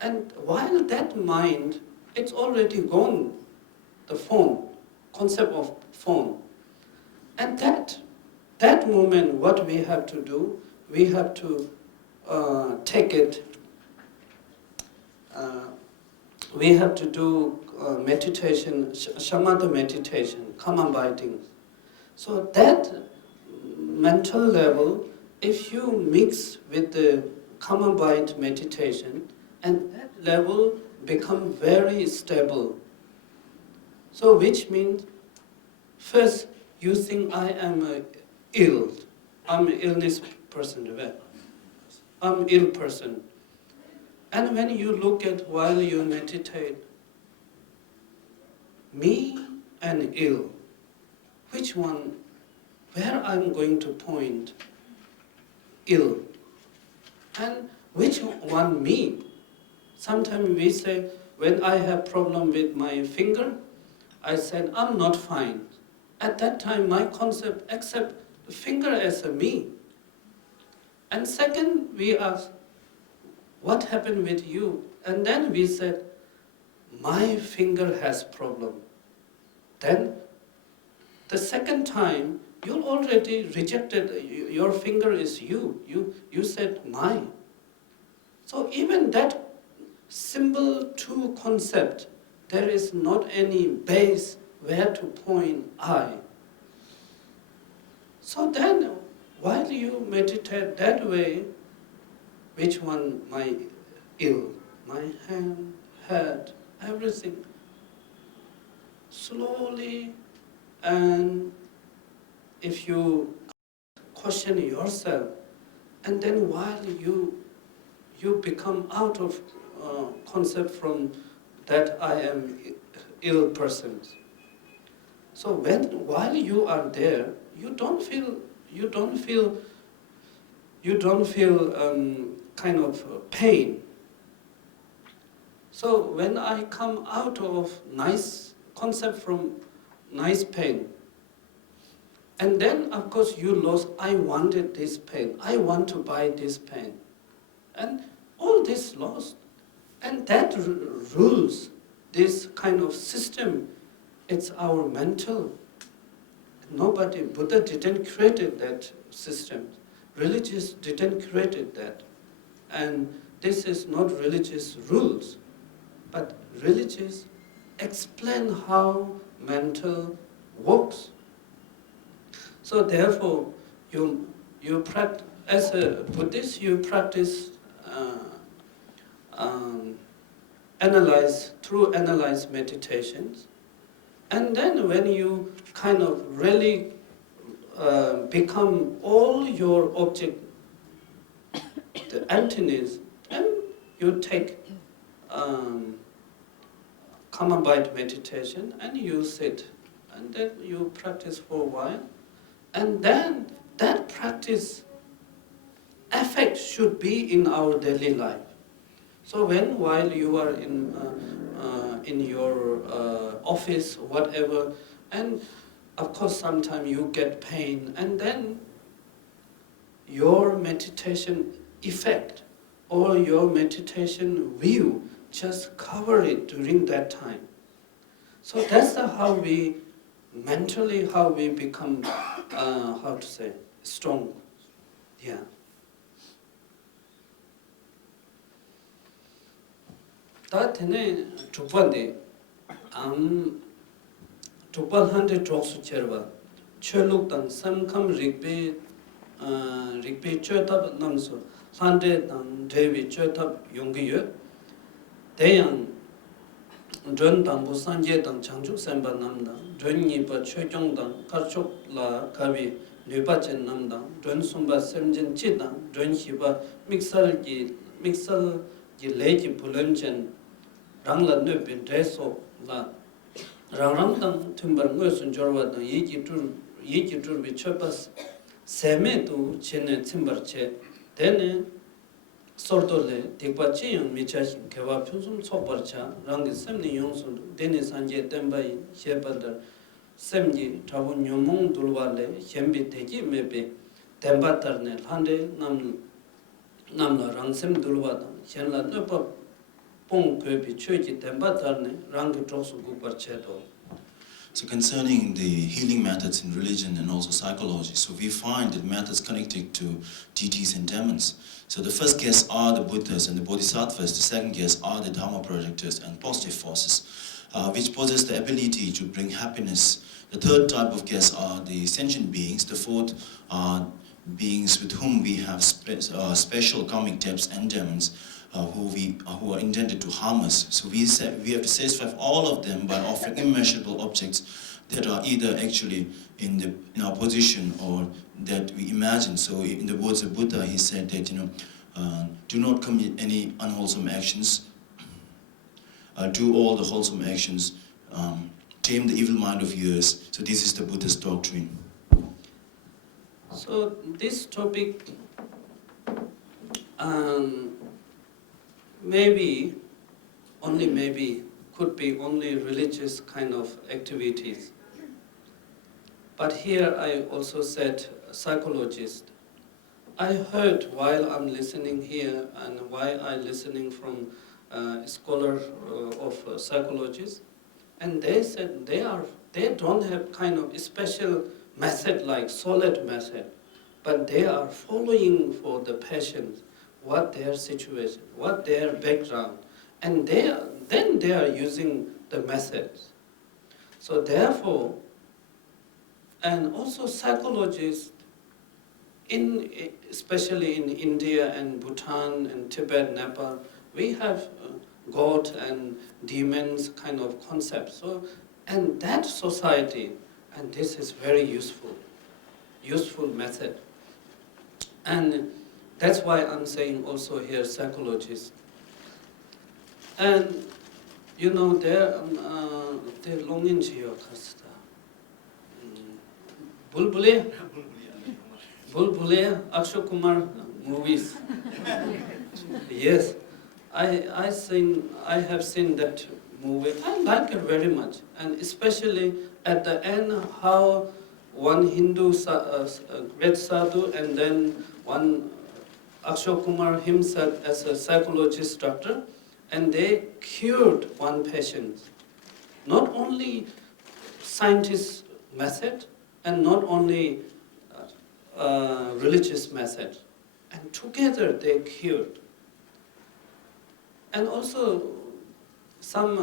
and while that mind, it's already gone, the phone, concept of phone. And that moment, what we have to do, we have to take it, we have to do meditation, shamatha meditation, common biting. So that mental level, if you mix with the common bite meditation, and that level become very stable. So which means, first you think I am ill, I'm an illness person, I'm ill person. And when you look at while you meditate, me and ill, which one, where I'm going to point ill, and which one me? Sometimes we say, when I have problem with my finger, I said, I'm not fine. At that time, my concept accept the finger as a me. And second, we ask, what happened with you? And then we said, my finger has problem. Then, the second time, you already rejected, your finger is you. You said mine. So even that simple two concept, there is not any base where to point I. So then, while you meditate that way, which one my ill, my hand, head, everything, slowly, and if you question yourself, and then while you become out of concept from that I am ill person. So while you are there, you don't feel kind of pain. So when I come out of nice concept from nice pain, and then of course you lost, I wanted this pain, I want to buy this pain, and all this lost, and that rules this kind of system. It's our mental. Nobody, Buddha didn't create that system. Religious didn't create that. And this is not religious rules, but religious explain how mental works. So therefore, you practice, as a Buddhist, you practice analyze meditations, And then when you kind of really become all your object, the emptiness, then you take Kamabite meditation and you sit, and then you practice for a while, and then that practice effect should be in our daily life. So while you are in your office, whatever, and of course sometimes you get pain, and then your meditation effect or your meditation view just cover it during that time. So that's how we mentally become strong. Yeah. 다 테네 두번데 두번한테 족수 쳐봐. 철록당 삼캄 릭베 릭베 쳐답 남서 한대당 대비 쳐답 용기여 대양 전당부 산제당 장축 선바 남다 전니바 최종당 가족라 가비 뇌바전 남다 전송바 샘진 지당 전시바 믹설기 레지 불런전 랑라 뇌빈 대소 라 랑랑당 tumbar ngosun jorwa dang yeki tur bi chopas seme tu chene timbar che dene sortole dekpa che yang michashin kewa pyunsum chopar cha rangi semni yongsun dene sanje tembai shepandar semji tabu nyomong dulwa le shembi teki mebe temba tarne lande namla rangsem dulwa dang shenla nöpa So concerning the healing methods in religion and also psychology, so we find that methods connected to deities and demons. So the first guests are the Buddhas and the Bodhisattvas, the second guests are the Dharma projectors and positive forces, which possess the ability to bring happiness. The third type of guests are the sentient beings, the fourth are beings with whom we have special karmic debts and demons, who are intended to harm us. So we have to satisfy all of them by offering immeasurable objects that are either actually in our position or that we imagine. So in the words of Buddha, he said that do not commit any unwholesome actions, do all the wholesome actions, tame the evil mind of yours. So this is the Buddhist doctrine. So this topic maybe could be only religious kind of activities. But here I also said psychologist. I heard while I'm listening here and while I listening from a scholar of psychologists, and they said they don't have kind of special method like solid method, but they are following for the patients what their situation, what their background, and then they are using the methods. So therefore, and also psychologists, especially in India and Bhutan and Tibet, Nepal, we have God and demons kind of concept. So, and that society, and this is very useful method. And that's why I'm saying also here psychologists. And they're longing to your casta. Bulbule, Akshay Kumar movies. Yes, I have seen that movie. I like it very much, and especially at the end how one Hindu great sadhu and then one Akshay Kumar himself as a psychologist doctor, and they cured one patient. Not only scientist method and not only religious method, and together they cured. And also some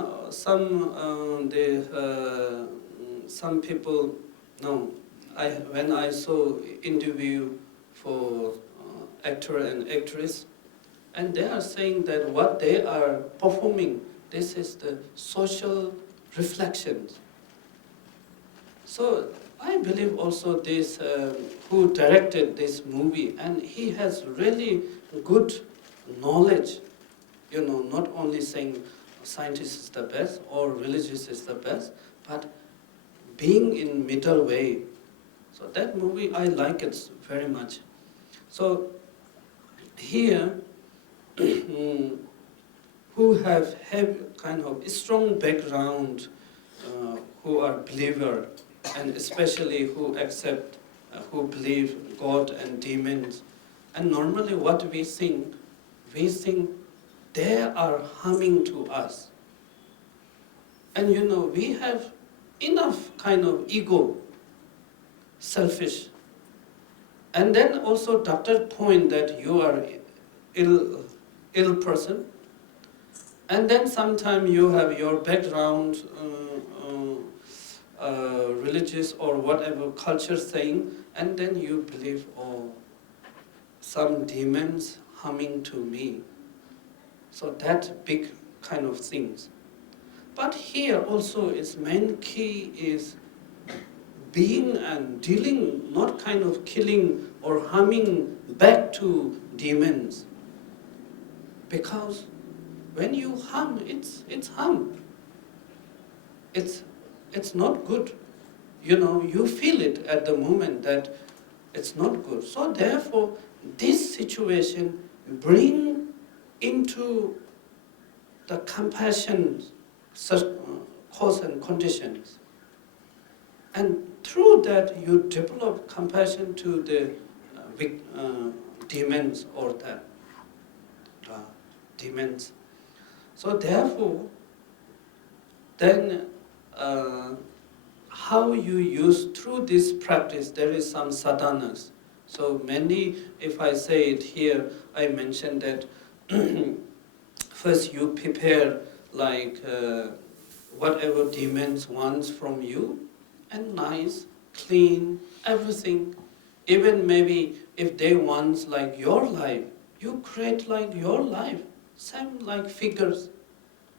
people when I saw interview for actor and actress, and they are saying that what they are performing, this is the social reflections. So I believe also this, who directed this movie, and he has really good knowledge, not only saying scientist is the best or religious is the best, but being in middle way. So that movie, I like it very much. So here, who have kind of strong background, who are believer, and especially who accept, who believe God and demons. And normally what we think they are harming to us. And we have enough kind of ego, selfish. And then also doctor point that you are ill person. And then sometimes you have your background, religious or whatever culture saying, and then you believe, oh, some demons harming to me. So that big kind of things. But here also its main key is being and dealing, not kind of killing or harming back to demons. Because when you harm, it's harm. It's not good. You feel it at the moment that it's not good. So therefore, this situation bring into the compassion cause and conditions. And through that, you develop compassion to the demons or the demons. So therefore, then how you use through this practice, there is some sadhanas. So many, if I say it here, I mentioned that first you prepare like whatever demons wants from you, and nice, clean, everything. Even maybe if they want like your life, you create like your life, same like figures,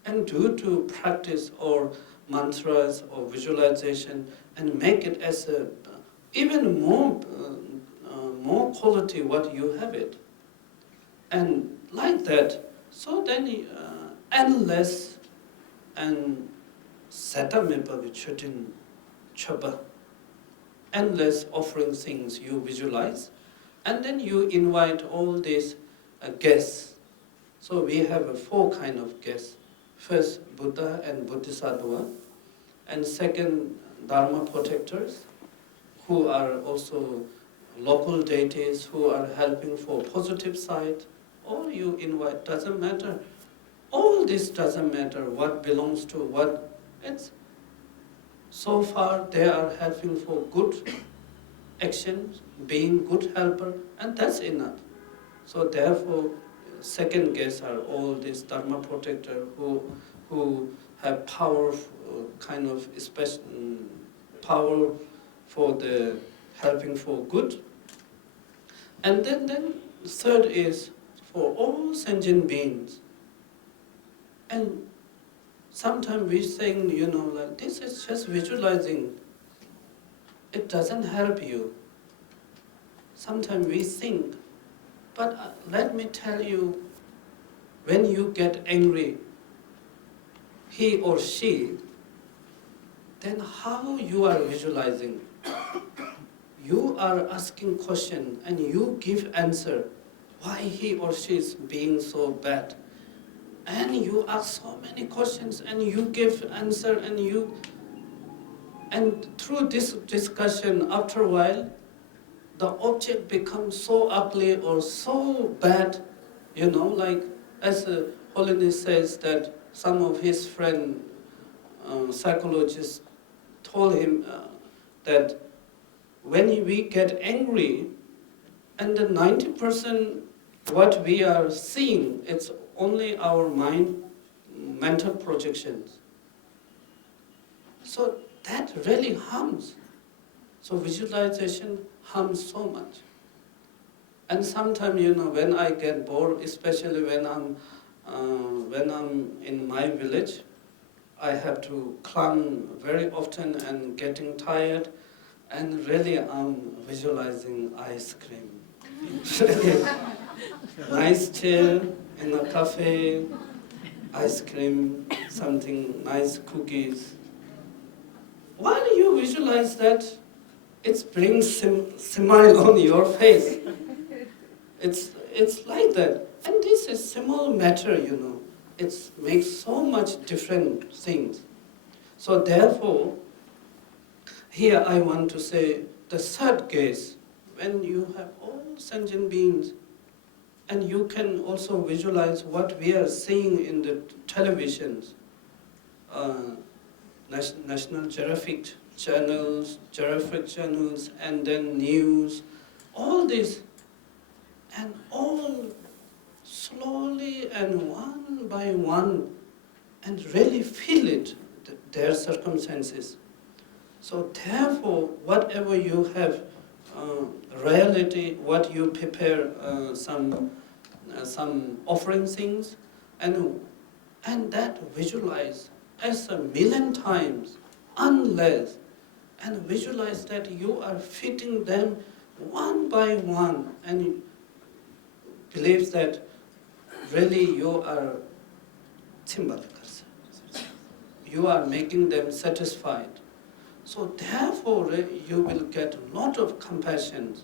and do to practice or mantras or visualization, and make it as a even more quality what you have it, and like that. So then endless and satamipa vichutin chapa, endless offering things you visualize, and then you invite all these guests. So we have 4 kind of guests. First, Buddha and Bodhisattva, and second, Dharma protectors, who are also local deities who are helping for positive side, or you invite, doesn't matter. All this doesn't matter what belongs to what. It's so far they are helping for good actions, being good helper, and that's enough. So therefore, second guests are all these Dharma protector who have power, kind of special power for the helping for good. And then third is for all sentient beings. And sometimes we think, like this is just visualizing. It doesn't help you. Sometimes we think, but let me tell you, when you get angry, he or she, then how you are visualizing? You are asking question and you give answer. Why he or she is being so bad? And you ask so many questions and you give answer, and through this discussion, after a while, the object becomes so ugly or so bad, like as Holiness says that some of his friend psychologists told him that when we get angry, and the 90% what we are seeing, it's only our mind, mental projections. So that really harms. So visualization harms so much. And sometimes, when I get bored, especially when I'm in my village, I have to climb very often and getting tired, and really I'm visualizing ice cream. Really nice chair in a cafe, ice cream, something nice, cookies. While you visualize that, it brings smile on your face. It's like that. And this is small matter, you know. It makes so much different things. So therefore, here I want to say the third case, when you have all sentient beings, and you can also visualize what we are seeing in the televisions, National Geographic channels, and then news, all this, and all slowly and one by one, and really feel it, their circumstances. So therefore, whatever you have, reality, what you prepare, some offering things, and that visualize as a million times, unless, and visualize that you are fitting them one by one, and believes that really you are you are making them satisfied. So therefore, you will get a lot of compassion.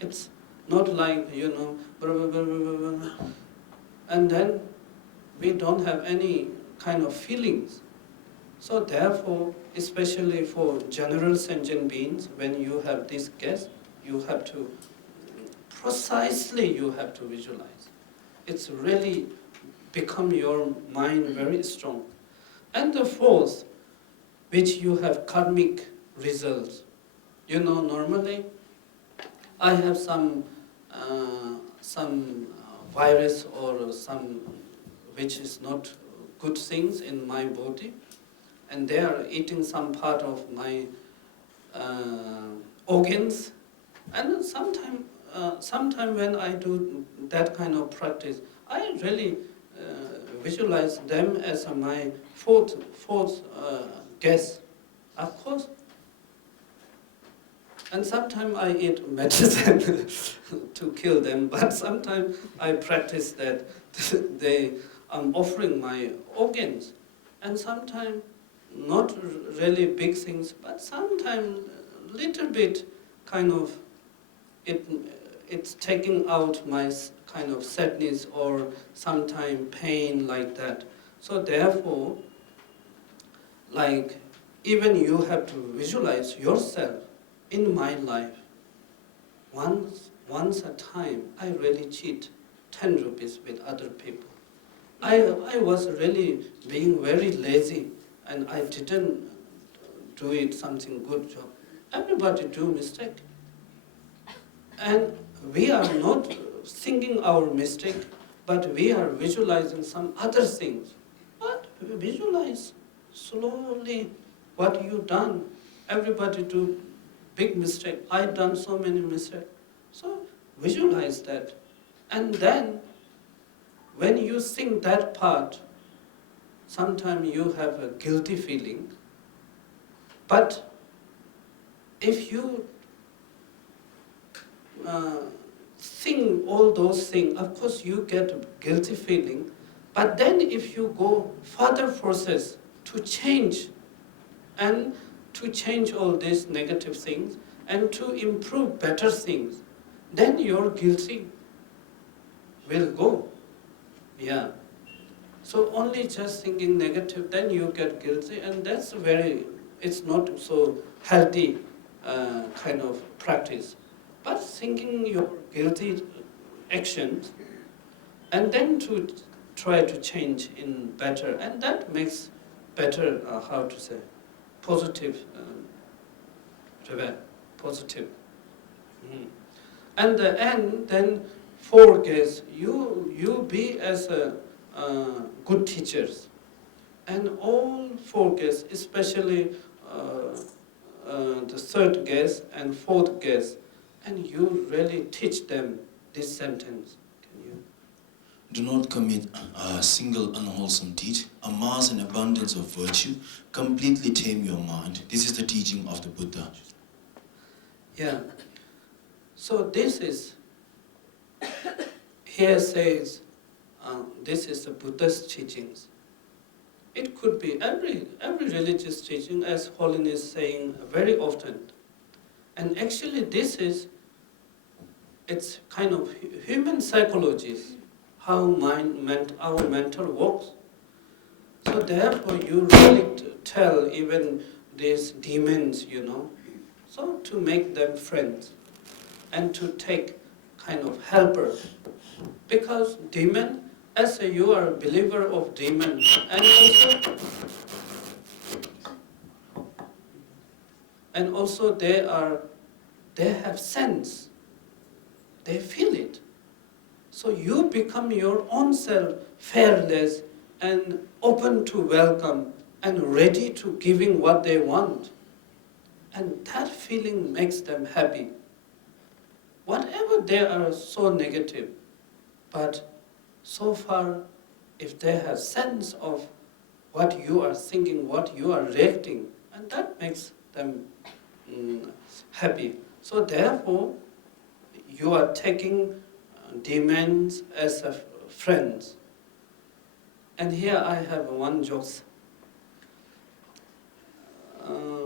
It's not like, you know, blah, blah, blah, blah, blah, and then we don't have any kind of feelings. So therefore, especially for general sentient beings, when you have this guest, you have to, precisely you have to visualize. It's really become your mind very strong. And the fourth, which you have karmic results. You know, normally I have some virus or some which is not good things in my body, and they are eating some part of my organs. And sometime when I do that kind of practice, I really visualize them as my fourth guest, of course. And sometimes I eat medicine to kill them, but sometimes I practice that I'm offering my organs. And sometimes not really big things, but sometimes little bit kind of it's taking out my kind of sadness or sometimes pain like that. So therefore, like, even you have to visualize yourself in my life. Once a time, I really cheat 10 rupees with other people. I was really being very lazy, and I didn't do it something good job. Everybody do mistake. And we are not thinking our mistake, but we are visualizing some other things. But visualize slowly what you done. Everybody do big mistake. I done so many mistakes. So visualize that. And then when you think that part, sometimes you have a guilty feeling. But if you think all those things, of course you get a guilty feeling. But then if you go further process to change, and to change all these negative things, and to improve better things, then your guilty will go. Yeah. So only just thinking negative, then you get guilty, and it's not so healthy kind of practice. But thinking your guilty actions, and then to try to change in better, and that makes better, positive, positive. And the end, then forget, you be as a good teachers, and all four guests, especially the third guest and fourth guest, and you really teach them this sentence. Can you? Do not commit a single unwholesome deed. Amass an abundance of virtue. Completely tame your mind. This is the teaching of the Buddha. Yeah. So this is, here says, this is the Buddhist teachings. It could be every religious teaching, as Holiness is saying very often. And actually this is, it's kind of human psychology, how our mental works. So therefore you really tell even these demons, so to make them friends and to take kind of helper. Because demon, as you are a believer of demon, and also they have sense, they feel it. So you become your own self fearless and open to welcome and ready to giving what they want. And that feeling makes them happy. Whatever they are so negative, but so far, if they have sense of what you are thinking, what you are reacting, and that makes them happy. So therefore, you are taking demons as a friends. And here I have one joke.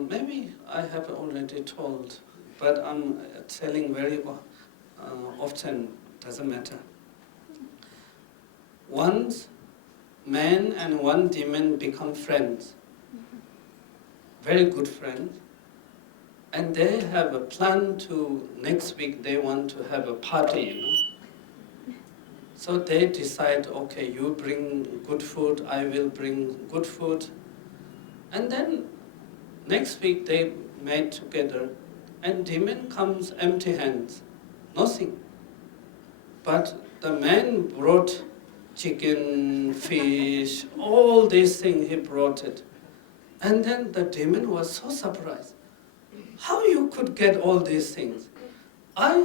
Maybe I have already told, but I'm telling very often, doesn't matter. Once man and one demon become friends, very good friends, and they have a plan to, next week they want to have a party, So they decide, okay, you bring good food, I will bring good food. And then next week they made together, and demon comes empty hands, nothing. But the man brought chicken, fish, all these things he brought it. And then the demon was so surprised. How you could get all these things? I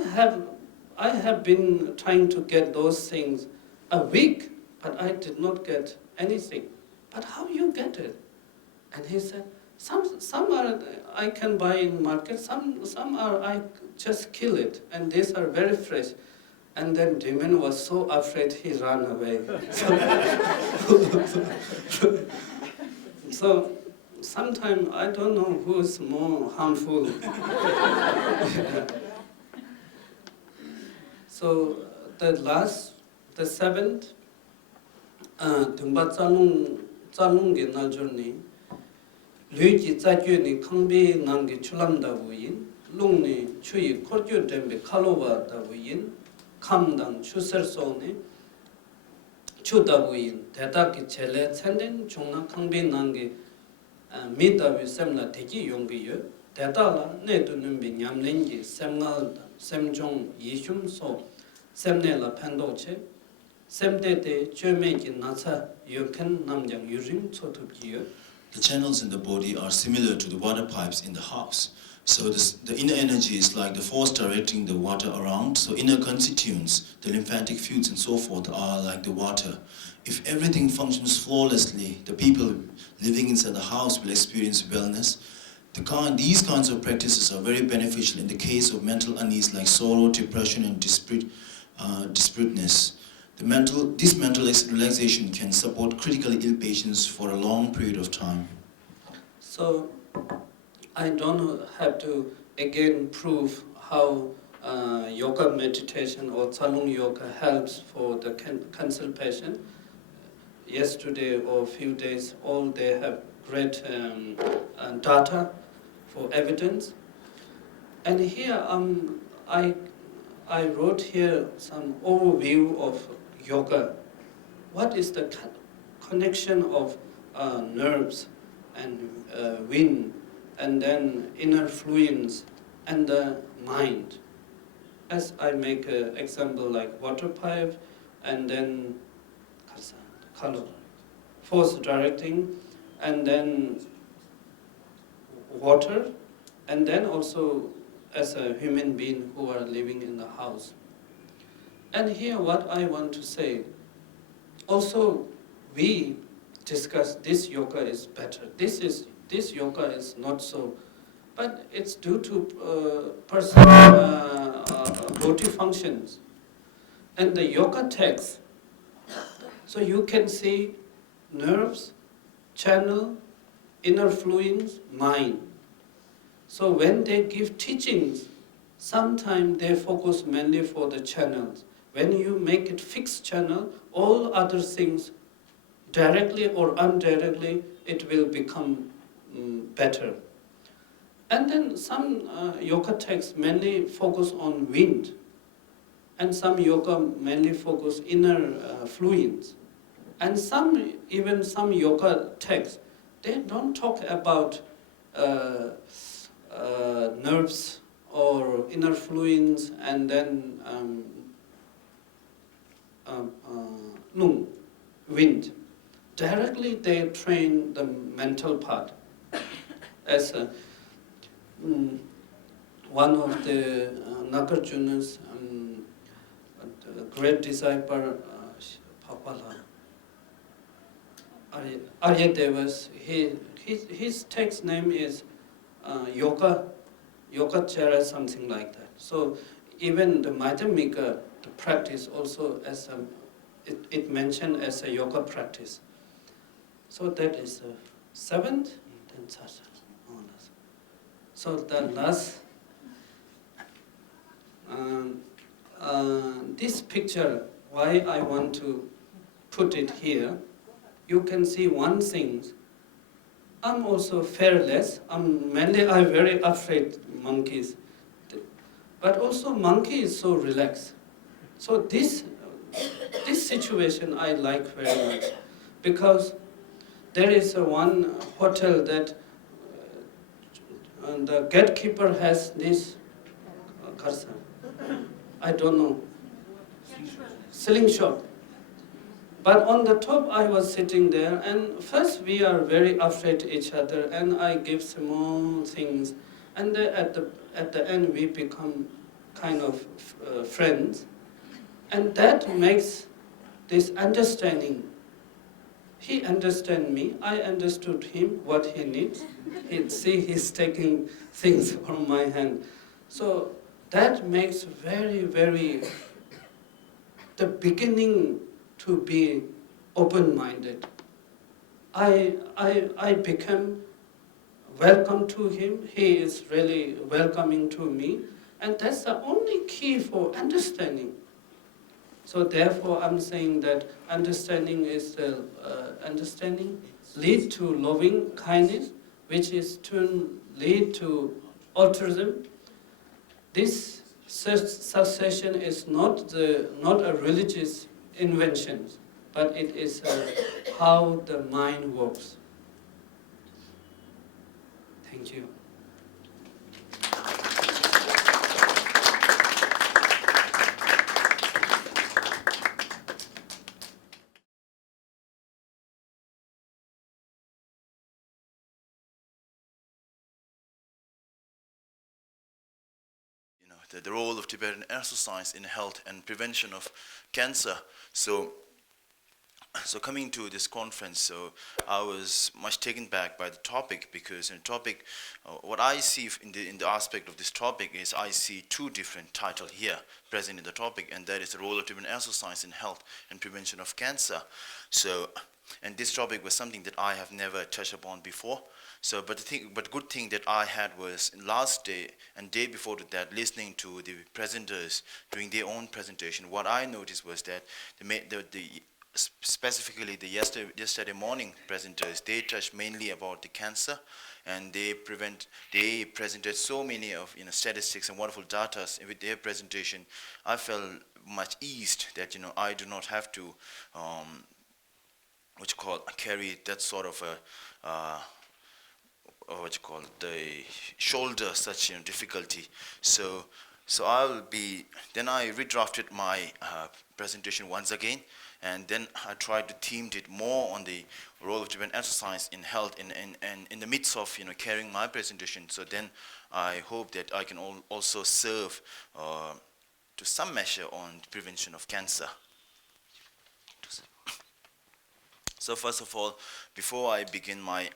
have been trying to get those things a week, but I did not get anything. But how you get it? And he said, some are I can buy in market, some are I just kill it, and these are very fresh. And then demon was so afraid he ran away. So sometimes I don't know who is more harmful. So the seventh, Dumba Tsalung Ginal journey, Luigi Zagyuni Kangbi Nangi Chulamda Wuyin, Lungni Chui Korju Dembe Kalova da Wuyin, Kamdang Chuser Soni, Chuda Wuyin, Tedaki Chele, Tendin, Chungna Kangbi Nangi, Mida Semla Teki Yongi, Tedala, Nedunumbi Nyamlingi, Semnal, Semjong Yishum So, Semnela Pandoche, Semdete, Chumeki Nasa, Yuken Namjang Yurim Sotubji. The channels in the body are similar to the water pipes in the house. So the inner energy is like the force directing the water around. So inner constituents, the lymphatic fluids and so forth are like the water. If everything functions flawlessly, the people living inside the house will experience wellness. These kinds of practices are very beneficial in the case of mental unease like sorrow, depression and dispiritiness. This mental relaxation can support critically ill patients for a long period of time. So I don't have to again prove how yoga meditation or Tsalung yoga helps for the cancer patient. Yesterday or a few days, all they have great data for evidence. And here I wrote here some overview of yoga. What is the connection of nerves and wind, and then inner fluids and the mind? As I make an example like water pipe, and then color, force directing, and then water, and then also as a human being who are living in the house. And here what I want to say, also we discuss this yoga is better. This yoga is not so, but it's due to personal body functions. And the yoga text, so you can see nerves, channel, inner fluids, mind. So when they give teachings, sometimes they focus mainly for the channels. When you make it fixed channel, all other things, directly or indirectly, it will become better. And then some yoga texts mainly focus on wind, and some yoga mainly focus inner fluids. And even some yoga texts, they don't talk about nerves or inner fluids and then no, wind. Directly they train the mental part. As one of the Nagarjuna's great disciple, Aryadeva's, his text name is Yogacara, something like that. So even the Madhyamika, the practice also as it mentioned as a yoga practice. So that is the seventh, then so the last, this picture, why I want to put it here, you can see one thing. I'm also fearless. I'm very afraid monkeys, but also monkey is so relaxed. So this situation I like very much, because there is one hotel that the gatekeeper has this Kalsang, I don't know, ceiling shop. But on the top I was sitting there, and first we are very afraid each other, and I give small things, and at the end we become kind of friends, and that makes this understanding. He understand me, I understood him, what he needs. He's taking things from my hand. So that makes very, the beginning to be open-minded. I become welcome to him, he is really welcoming to me, and that's the only key for understanding. So therefore, I'm saying that understanding lead to loving kindness, which is to lead to altruism. This succession is not a religious invention, but it is how the mind works. Thank you. The role of Tibetan Astro.Science in health and prevention of cancer. So coming to this conference, so I was much taken back by the topic, because in the topic, what I see in the aspect of this topic is I see two different titles here present in the topic, and that is the role of Tibetan Astro.Science in health and prevention of cancer. So, and this topic was something that I have never touched upon before. So, but good thing that I had was last day and day before that, listening to the presenters doing their own presentation. What I noticed was that specifically the yesterday morning presenters, they touched mainly about the cancer, and they presented so many of statistics and wonderful data with their presentation. I felt much eased that I do not have to carry that sort of a the shoulder such difficulty. So I redrafted my presentation once again, and then I tried to theme it more on the role of Tibetan Astro.Science in health and in the midst of carrying my presentation. So then I hope that I can also serve to some measure on prevention of cancer. So first of all, before I begin my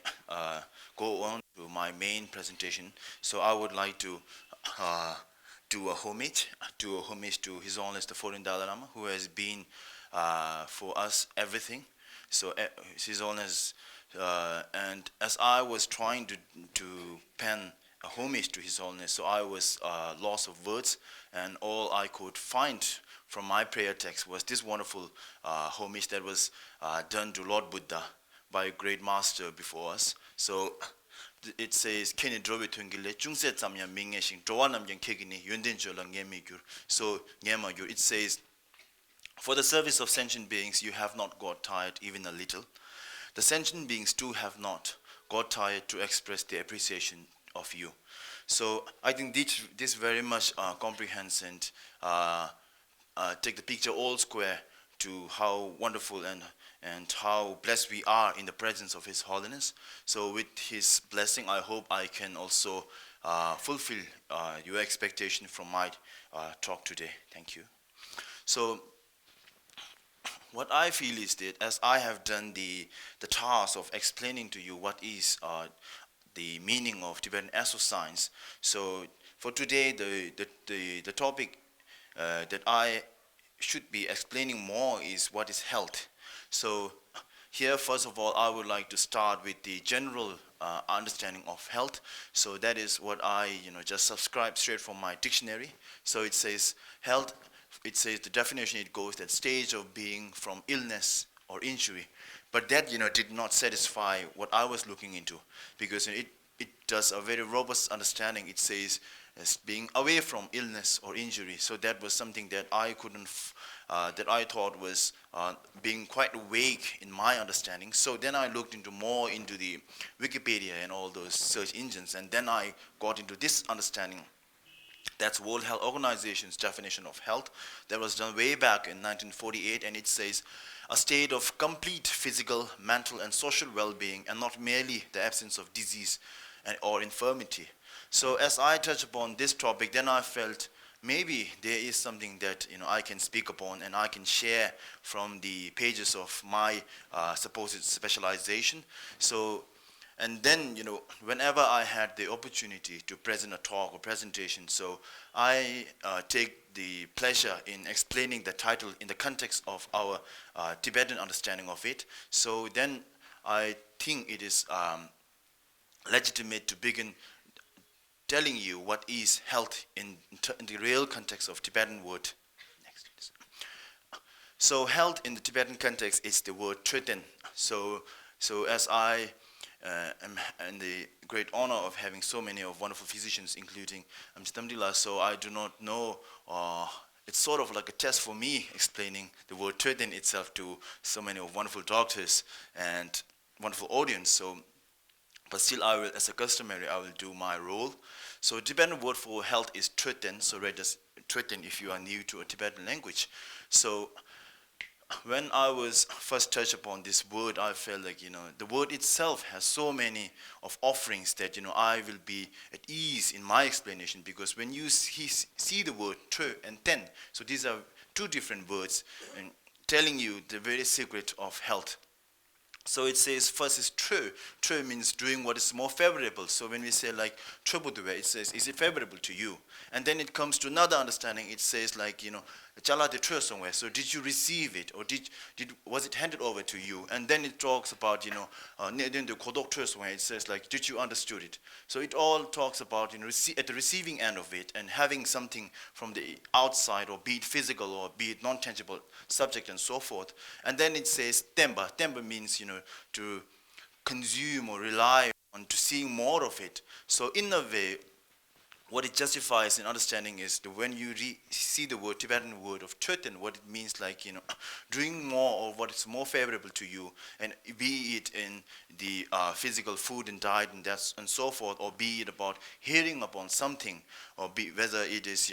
go on to my main presentation, so I would like to uh, do a homage to His Holiness the 14th Dalai Lama, who has been for us everything. So His Holiness, and as I was trying to pen a homage to His Holiness, so I was lost of words, and all I could find from my prayer text was this wonderful homage that was done to Lord Buddha by a great master before us. So it says, "Keni drobe tungile chungse tsamya mingye shing drowa namjang kegini yundin chola ngemi gyur." So ngema gyur. It says, "For the service of sentient beings, you have not got tired even a little. The sentient beings too have not got tired to express their appreciation of you." So I think this very much comprehends and take the picture all square to how wonderful and how blessed we are in the presence of His Holiness. So with His blessing, I hope I can also fulfill your expectation from my talk today. Thank you. So what I feel is that as I have done the task of explaining to you what is the meaning of Tibetan Astro-Science, so for today the topic that I should be explaining more is what is health. So here, first of all, I would like to start with the general understanding of health. So that is what I just subscribed straight from my dictionary. So it says health. It says the definition. It goes that stage of being from illness or injury. But that did not satisfy what I was looking into, because it does a very robust understanding. It says as being away from illness or injury. So that was something that I couldn't, that I thought was being quite vague in my understanding. So then I looked more into the Wikipedia and all those search engines, and then I got into this understanding. That's World Health Organization's definition of health that was done way back in 1948, and it says a state of complete physical, mental, and social well-being, and not merely the absence of disease or infirmity. So as I touch upon this topic, then I felt maybe there is something that I can speak upon and I can share from the pages of my supposed specialization. So, and then whenever I had the opportunity to present a talk or presentation, so I take the pleasure in explaining the title in the context of our Tibetan understanding of it. So then I think it is legitimate to begin telling you what is health in the real context of Tibetan word. Next, please. So health in the Tibetan context is the word triten. So as I am in the great honor of having so many of wonderful physicians, including Amchitam Dila, so I do not know, it's sort of like a test for me explaining the word triten itself to so many of wonderful doctors and wonderful audience. So, but still, I will, as a customary, I will do my role. So Tibetan word for health is triten. So read as triten if you are new to a Tibetan language. So when I was first touched upon this word, I felt like the word itself has so many of offerings that I will be at ease in my explanation, because when you see the word tre and ten, so these are two different words and telling you the very secret of health. So it says first is true. True means doing what is more favorable. So when we say like Trubudwe, it says, is it favorable to you? And then it comes to another understanding. It says like, Chala de true somewhere. So did you receive it, or was it handed over to you? And then it talks about, the Kodok true somewhere. It says like, did you understood it? So it all talks about at the receiving end of it and having something from the outside, or be it physical or be it non-tangible subject and so forth. And then it says temba. Temba means to consume or rely on, to seeing more of it. So in a way, what it justifies in understanding is when you see the word Tibetan word of triten, what it means like doing more of what is more favorable to you, and be it in the physical food and diet and so forth, or be it about hearing upon something, or whether it is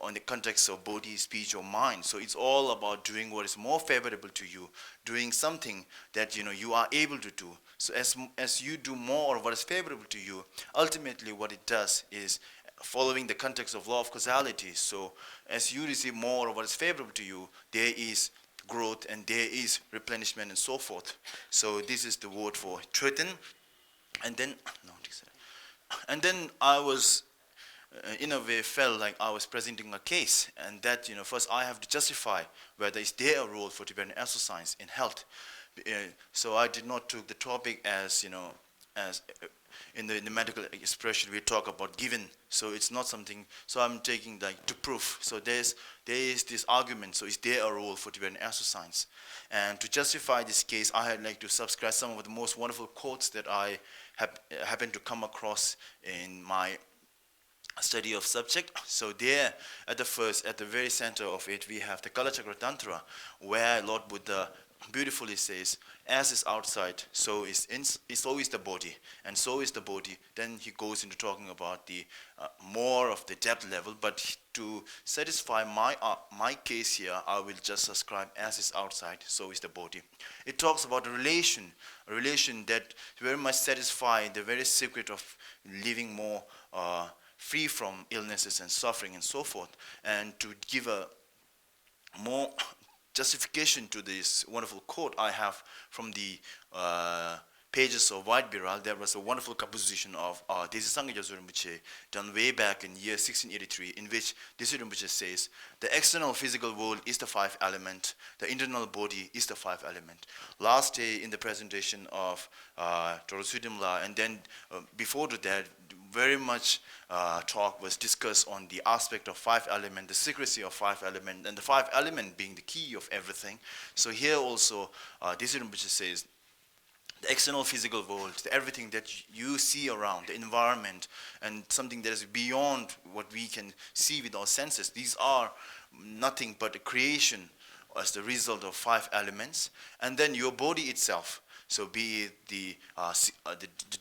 on the context of body, speech, or mind. So it's all about doing what is more favorable to you, doing something that you are able to do. So as you do more of what is favorable to you, ultimately what it does is following the context of law of causality. So as you receive more of what is favorable to you, there is growth, and there is replenishment and so forth. So this is the word for Tibetan. And then, no, and then I was, in a way, felt like I was presenting a case, and that, first I have to justify whether is there a role for Tibetan Astro-Science in health. So I did not take the topic as, as in the medical expression we talk about given. So it's not something. So I'm taking like to prove. So there is this argument. So is there a role for Tibetan Astro-Science? And to justify this case, I had like to subscribe some of the most wonderful quotes that I happened to come across in my study of subject. So there, at the very center of it, we have the Kalachakra Tantra, where Lord Buddha beautifully says, as is outside, so is the body, and so is the body. Then he goes into talking about the more of the depth level, but to satisfy my case here, I will just ascribe as is outside, so is the body. It talks about a relation that very much satisfies the very secret of living more free from illnesses and suffering and so forth. And to give a more justification to this wonderful quote I have from the pages of White Biral, there was a wonderful composition of Desi Sangye Gyaltso Rinpoche done way back in year 1683, in which Desi Rinpoche says, the external physical world is the five element, the internal body is the five element. Last day in the presentation of Torosudimla, and then before that, very much talk was discussed on the aspect of five element, the secrecy of five element, and the five element being the key of everything. So here also, Desi Rinpoche says, the external physical world, everything that you see around, the environment, and something that is beyond what we can see with our senses, these are nothing but a creation as the result of five elements. And then your body itself, so be it the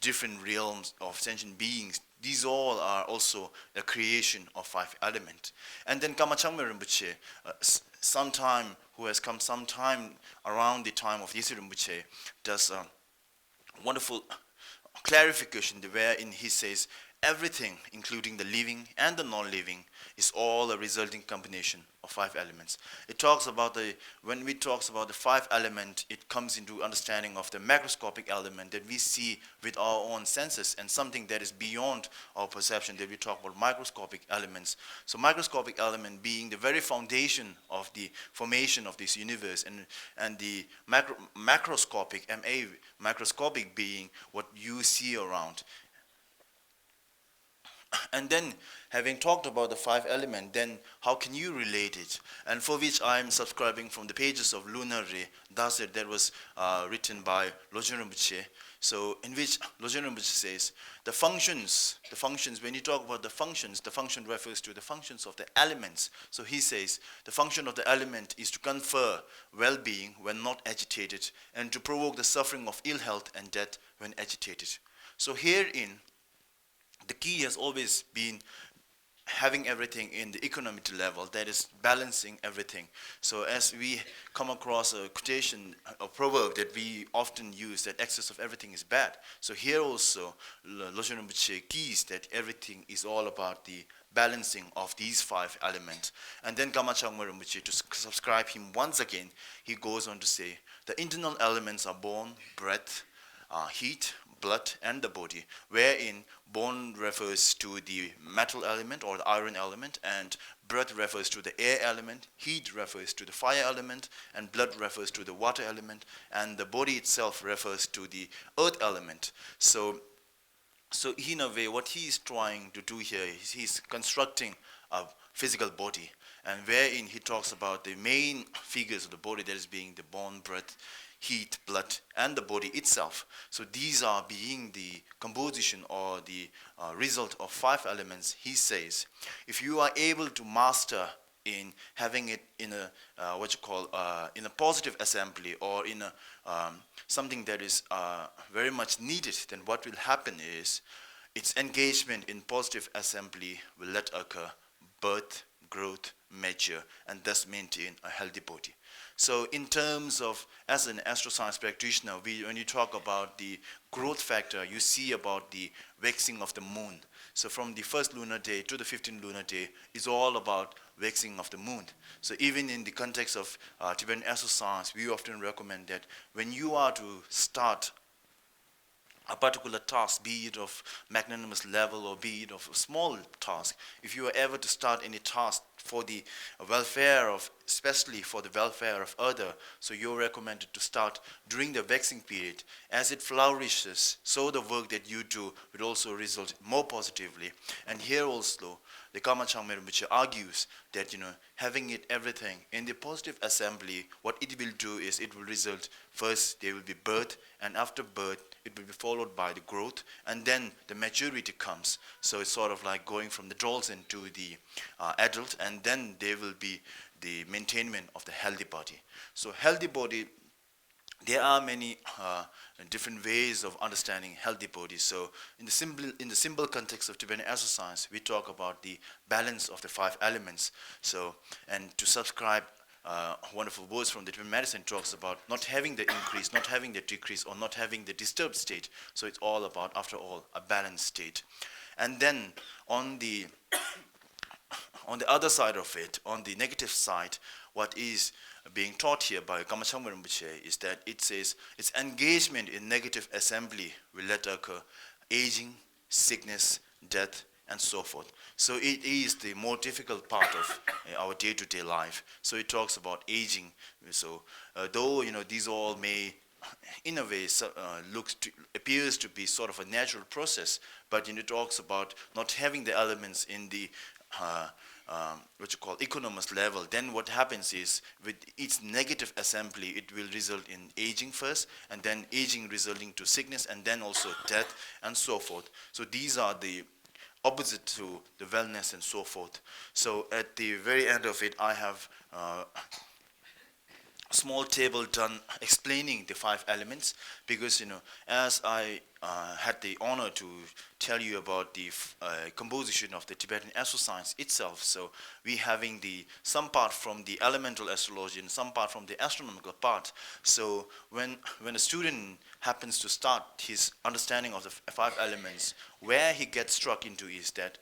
different realms of sentient beings, these all are also a creation of five elements. And then Kamachangme Rinpoche, who has come sometime around the time of Yesi Rinpoche, does wonderful clarification wherein he says everything, including the living and the non-living, is all a resulting combination of five elements. It talks about when we talks about the five element, it comes into understanding of the macroscopic element that we see with our own senses, and something that is beyond our perception, that we talk about microscopic elements. So microscopic element being the very foundation of the formation of this universe, and the macroscopic, macroscopic being what you see around. And then, having talked about the five elements, then how can you relate it? And for which I am subscribing from the pages of Lunar Ray, that was written by Lojong Rinpoche. So, in which Lojong Rinpoche says, the functions, when you talk about the function refers to the functions of the elements. So he says, the function of the element is to confer well-being when not agitated, and to provoke the suffering of ill health and death when agitated. So herein, the key has always been having everything in the economic level, that is balancing everything. So as we come across a quotation, a proverb that we often use, that excess of everything is bad. So here also, Lojong Rinpoche keys that everything is all about the balancing of these five elements. And then Kamachangme Rinpoche, to subscribe him once again, he goes on to say, the internal elements are bone, breath, heat, blood, and the body, wherein bone refers to the metal element or the iron element, and breath refers to the air element, heat refers to the fire element, and blood refers to the water element, and the body itself refers to the earth element. So in a way, what he is trying to do here is he's constructing a physical body, and wherein he talks about the main figures of the body, that is being the bone, breath, heat, blood, and the body itself. So these are being the composition or the result of five elements. He says, if you are able to master in having it in a in a positive assembly, or in a something that is very much needed, then what will happen is its engagement in positive assembly will let occur birth, growth, mature, and thus maintain a healthy body. So in terms of, as an Astro-Science practitioner, when you talk about the growth factor, you see about the waxing of the moon. So from the first lunar day to the 15th lunar day is all about waxing of the moon. So even in the context of Tibetan Astro-Science, we often recommend that when you are to start a particular task, be it of magnanimous level or be it of a small task, if you are ever to start any task for the welfare of, especially for the welfare of other, so you're recommended to start during the waxing period. As it flourishes, so the work that you do will also result more positively. And here also, the Kamachang Rinpoche argues that, having it everything in the positive assembly, what it will do is it will result, first there will be birth, and after birth it will be followed by the growth, and then the maturity comes. So it's sort of like going from the dolls into the adult, and then there will be the maintenance of the healthy body. So healthy body, there are many different ways of understanding healthy body. So in the simple context of Tibetan Astro-Science, we talk about the balance of the 5 elements. So, and to subscribe wonderful words from the Tibetan medicine talks about not having the increase, not having the decrease, or not having the disturbed state. So it's all about, after all, a balanced state. And then on the other side of it, on the negative side, what is being taught here by Kamachang Rinpoche is that it says its engagement in negative assembly will let occur aging, sickness, death, and so forth. So it is the more difficult part of our day-to-day life. So it talks about aging. So though these all may, in a way, appears to be sort of a natural process, but it talks about not having the elements in the what you call economous level. Then what happens is, with its negative assembly, it will result in aging first, and then aging resulting to sickness, and then also death, and so forth. So these are the opposite to the wellness and so forth. So at the very end of it, I have a small table done explaining the 5 elements, because as I had the honor to tell you about the composition of the Tibetan Astro-Science itself. So we having some part from the elemental astrology and some part from the astronomical part. So when a student happens to start his understanding of the 5 elements, where he gets struck into is that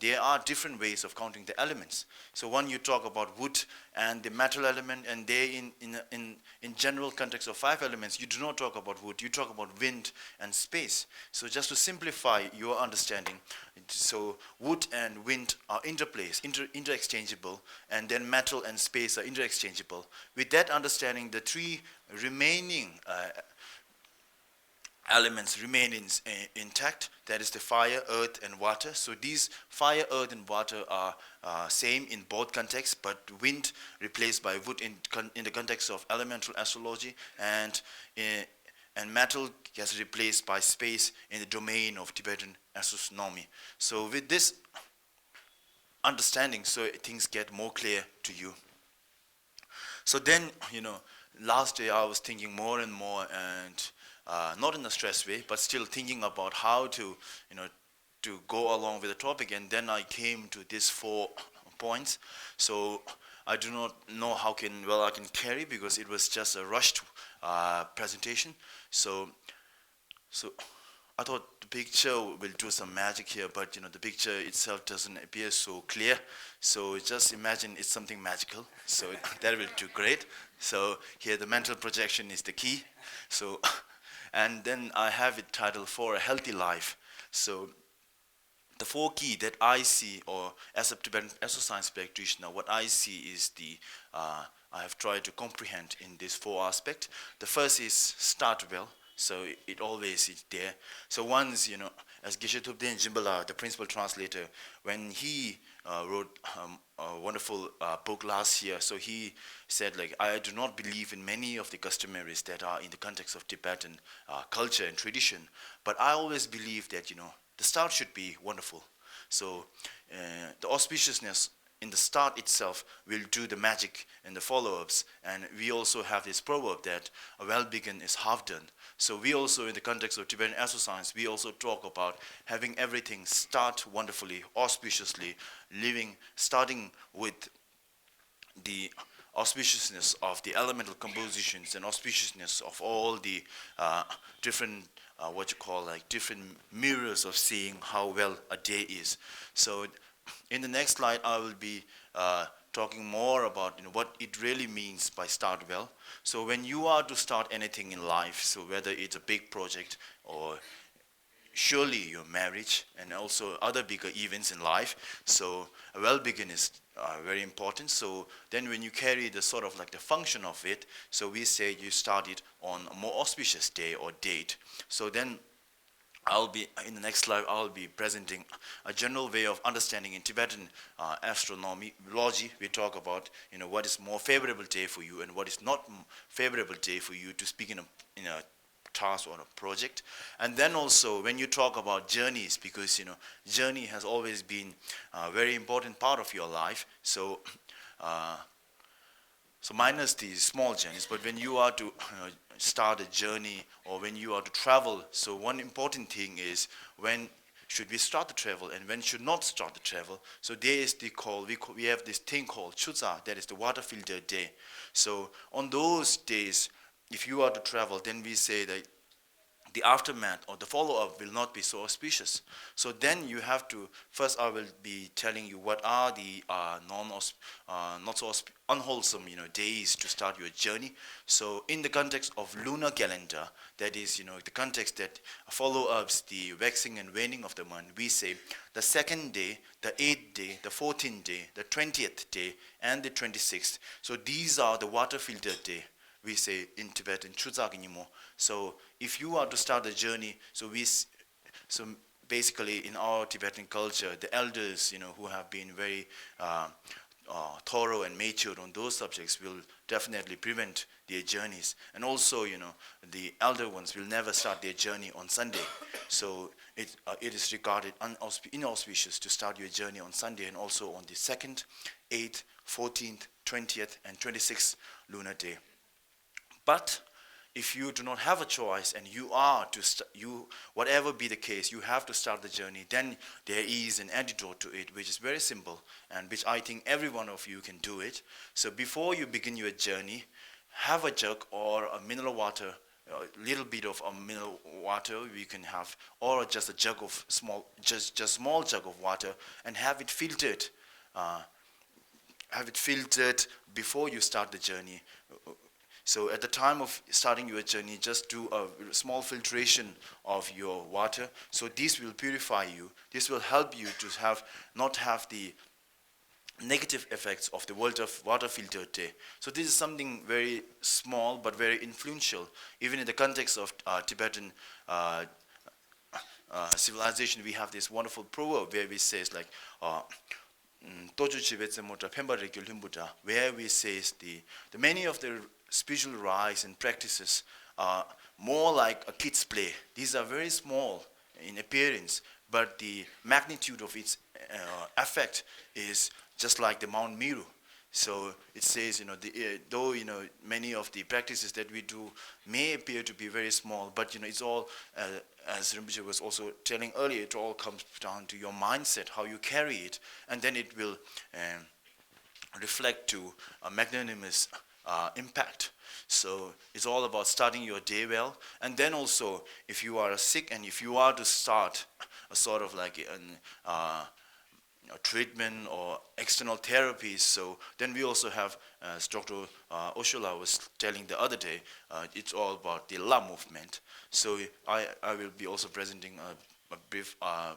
there are different ways of counting the elements. So one, you talk about wood and the metal element, and they in general context of 5 elements, you do not talk about wood, you talk about wind and space. So just to simplify your understanding, so wood and wind are interchangeable, and then metal and space are interchangeable. With that understanding, the 3 remaining elements remain intact, that is the fire, earth, and water. So these fire, earth, and water are same in both contexts, but wind replaced by wood in the context of elemental astrology, and metal gets replaced by space in the domain of Tibetan astronomy. So with this understanding, so things get more clear to you. So then, last day I was thinking more and more, and not in a stress way, but still thinking about how to, to go along with the topic. And then I came to these 4 points. So I do not know how I can carry, because it was just a rushed presentation. So I thought the picture will do some magic here, but the picture itself doesn't appear so clear. So just imagine it's something magical. So that will do great. So here the mental projection is the key. So, and then I have it titled For a Healthy Life. So the 4 key that I see, or as a Tibetan Astro-Science practitioner, what I see is I have tried to comprehend in these 4 aspects. The first is start well. So it always is there. So once, as Geshe Thupten Jimbala, the principal translator, when he wrote a wonderful book last year, so he said, I do not believe in many of the customaries that are in the context of Tibetan culture and tradition, but I always believe that, the start should be wonderful. So the auspiciousness in the start itself will do the magic in the follow-ups. And we also have this proverb that a well-begun is half done. So we also, in the context of Tibetan Astro-Science, we also talk about having everything start wonderfully, auspiciously, starting with the auspiciousness of the elemental compositions and auspiciousness of all the different different mirrors of seeing how well a day is. So in the next slide, I will be talking more about what it really means by start well. So when you are to start anything in life, so whether it's a big project or surely your marriage and also other bigger events in life, so a well begin is very important. So then when you carry the sort of like the function of it, so we say you start it on a more auspicious day or date. So then in the next slide, I'll be presenting a general way of understanding in Tibetan astrology. We talk about what is more favorable day for you and what is not favorable day for you to speak in a task or a project. And then also when you talk about journeys, because journey has always been a very important part of your life. So minus these small journeys, but when you are to start a journey or when you are to travel, so one important thing is when should we start the travel and when should not start the travel. So there is we have this thing called Chutsa, that is the water filter day. So on those days, if you are to travel, then we say that the aftermath or the follow-up will not be so auspicious. So then you have to, first I will be telling you what are the not so unwholesome days to start your journey. So in the context of lunar calendar, that is the context that follow-ups the waxing and waning of the month, we say the 2nd day, the 8th day, the 14th day, the 20th day, and the 26th. So these are the water filter day. We say in Tibetan, Chutsaginimo. So if you are to start a journey, so basically in our Tibetan culture, the elders, who have been very thorough and matured on those subjects will definitely prevent their journeys. And also, the elder ones will never start their journey on Sunday. So it is regarded inauspicious to start your journey on Sunday and also on the 2nd, 8th, 14th, 20th, and 26th lunar day. But if you do not have a choice and you are to whatever be the case, you have to start the journey, then there is an antidote to it, which is very simple and which I think every one of you can do it. So before you begin your journey, have a jug or a mineral water, a little bit of a mineral water we can have, or just a jug of small jug of water, and have it filtered. Have it filtered before you start the journey. So at the time of starting your journey, just do a small filtration of your water. So this will purify you. This will help you to not have the negative effects of the world of water filter day. So this is something very small but very influential. Even in the context of Tibetan civilization, we have this wonderful proverb where we say like, where we say the many of the spiritual rites and practices are more like a kid's play. These are very small in appearance, but the magnitude of its effect is just like the Mount Meru. So it says, though many of the practices that we do may appear to be very small, but it's all, as Rinpoche was also telling earlier, it all comes down to your mindset, how you carry it, and then it will reflect to a magnanimous impact. So it's all about starting your day well, and then also if you are sick and if you are to start a sort of like a treatment or external therapies, so then we also have, as Dr. Oshola was telling the other day, it's all about the La movement. So I will be also presenting a brief a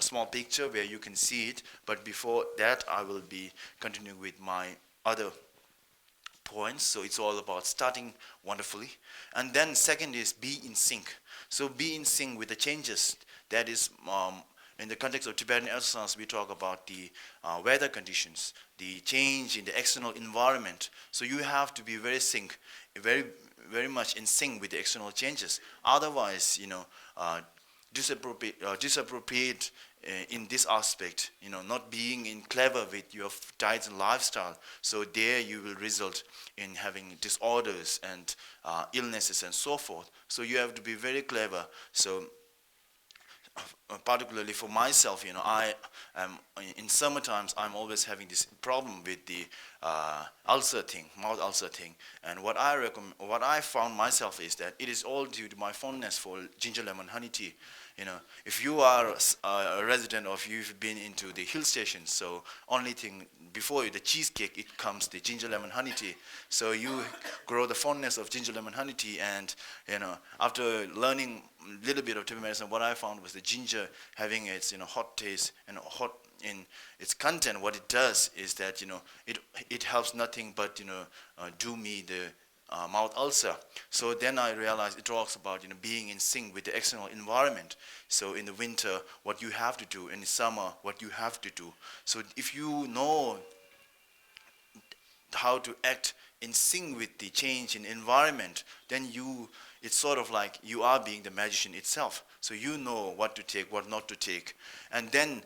small picture where you can see it, but before that I will be continuing with my other points. So it's all about starting wonderfully, and then second is be in sync. So be in sync with the changes. That is in the context of Tibetan Astro-Science, we talk about the weather conditions, the change in the external environment. So you have to be very much in sync with the external changes. Otherwise, disappropriate in this aspect, not being clever with your diet and lifestyle. So there you will result in having disorders and illnesses and so forth. So you have to be very clever. So particularly for myself, I am in summer times. I'm always having this problem with the ulcer thing, mouth ulcer thing. And what I found myself is that it is all due to my fondness for ginger lemon honey tea. If you are a resident, or if you've been into the hill stations, so only thing before you, the cheesecake, it comes the ginger lemon honey tea. So you grow the fondness of ginger lemon honey tea, and after learning a little bit of Tibetan medicine, what I found was the ginger having its hot taste and hot in its content. What it does is that it helps nothing but do me the mouth ulcer. So then I realized it talks about being in sync with the external environment. So in the winter, what you have to do; in the summer, what you have to do. So if you know how to act in sync with the change in environment, then it's sort of like you are being the magician itself. So you know what to take, what not to take. And then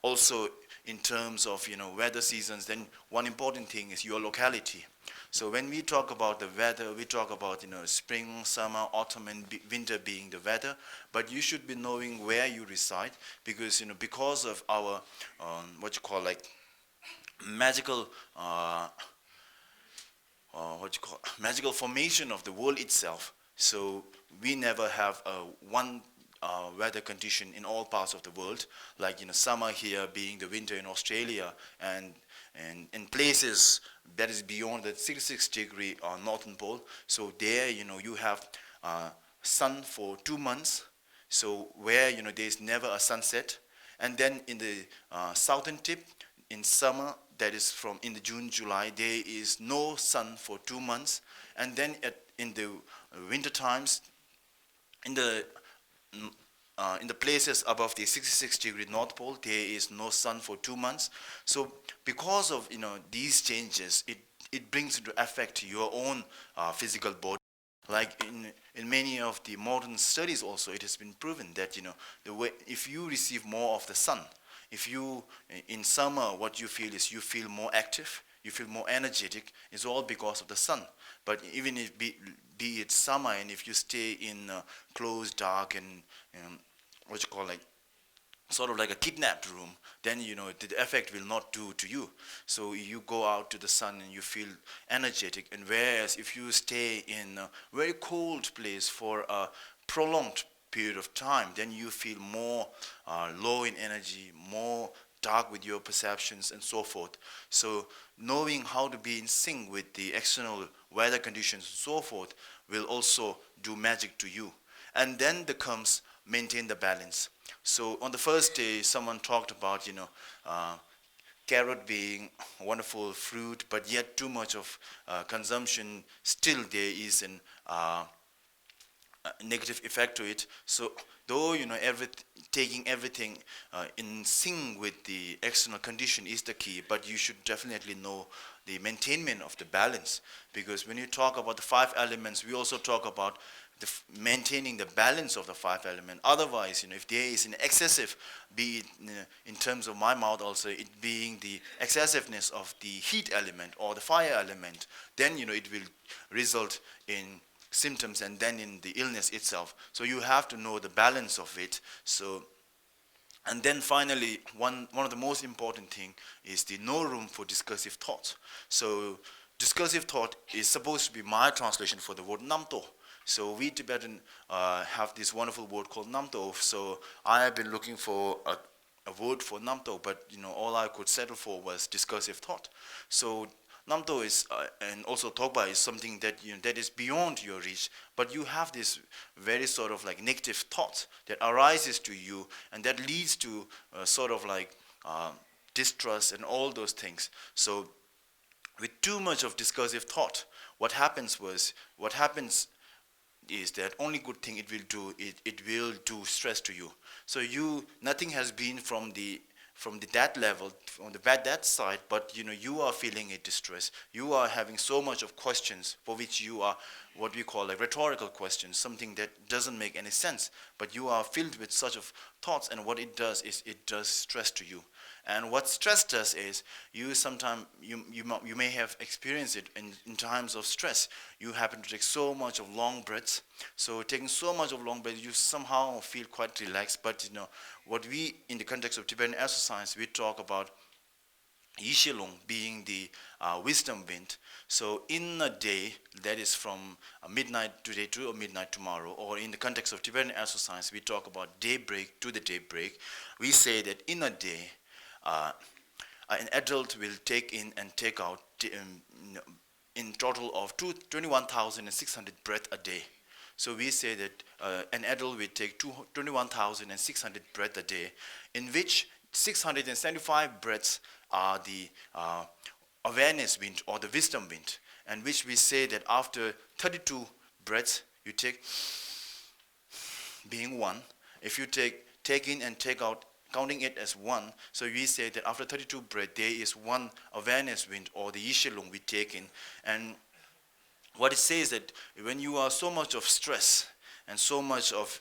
also in terms of weather seasons, then one important thing is your locality. So when we talk about the weather, we talk about spring, summer, autumn, and winter being the weather. But you should be knowing where you reside, because because of our what you call like magical magical formation of the world itself. So we never have one weather condition in all parts of the world, like summer here being the winter in Australia, and in places that is beyond the 66-degree northern pole. So there you have sun for 2 months, so where there's never a sunset. And then in the southern tip, in summer, that is from in the June, July, there is no sun for 2 months. And then in the winter times, in the places above the 66-degree North Pole, there is no sun for 2 months. So because of these changes, it brings into effect your own physical body. Like in many of the modern studies also, it has been proven that the way, if you receive more of the sun, if you in summer, what you feel is you feel more active, you feel more energetic. It's all because of the sun. But even if be it summer, and if you stay in closed, dark, and what you call like sort of like a kidnapped room, then the effect will not do to you. So you go out to the sun and you feel energetic. And whereas if you stay in a very cold place for a prolonged period of time, then you feel more low in energy, more dark with your perceptions, and so forth. So knowing how to be in sync with the external weather conditions and so forth will also do magic to you. And then there comes maintain the balance. So on the first day, someone talked about carrot being a wonderful fruit, but yet too much of consumption, still there is an negative effect to it. So though taking everything in sync with the external condition is the key, but you should definitely know the maintainment of the balance. Because when you talk about the 5 elements, we also talk about maintaining the balance of the 5 elements. Otherwise, if there is an excessive, be it in terms of my mouth also, it being the excessiveness of the heat element or the fire element, then it will result in symptoms and then in the illness itself. So you have to know the balance of it. So, and then finally, one of the most important thing is the no room for discursive thoughts. So discursive thought is supposed to be my translation for the word namto. So we Tibetan have this wonderful word called namto. So I have been looking for a word for namto, but all I could settle for was discursive thought. So namto is and also togpa is something that that is beyond your reach, but you have this very sort of like negative thought that arises to you, and that leads to sort of like distrust and all those things. So with too much of discursive thought, what happens is that only good thing it will do, it will do stress to you. So nothing has been from that level, from the that side, but you are feeling a distress. You are having so much of questions for which you are what we call like rhetorical questions, something that doesn't make any sense, but you are filled with such of thoughts, and what it does is it does stress to you. And what stress does is, you may have experienced it in times of stress. You happen to take so much of long breaths. So taking so much of long breaths, you somehow feel quite relaxed. But what we, in the context of Tibetan Astro-Science, we talk about Yishilung being the wisdom wind. So in a day, that is from midnight today to midnight tomorrow, or in the context of Tibetan Astro-Science, we talk about daybreak to the daybreak. We say that in a day, an adult will take in and take out in total of 21,600 breaths a day. So we say that an adult will take 21,600 breaths a day, in which 675 breaths are the awareness wind or the wisdom wind, and which we say that after 32 breaths you take, being one. If you take in and take out, counting it as one, so we say that after 32 breaths there is one awareness wind or the Yishilung we take in. And what it says that when you are so much of stress and so much of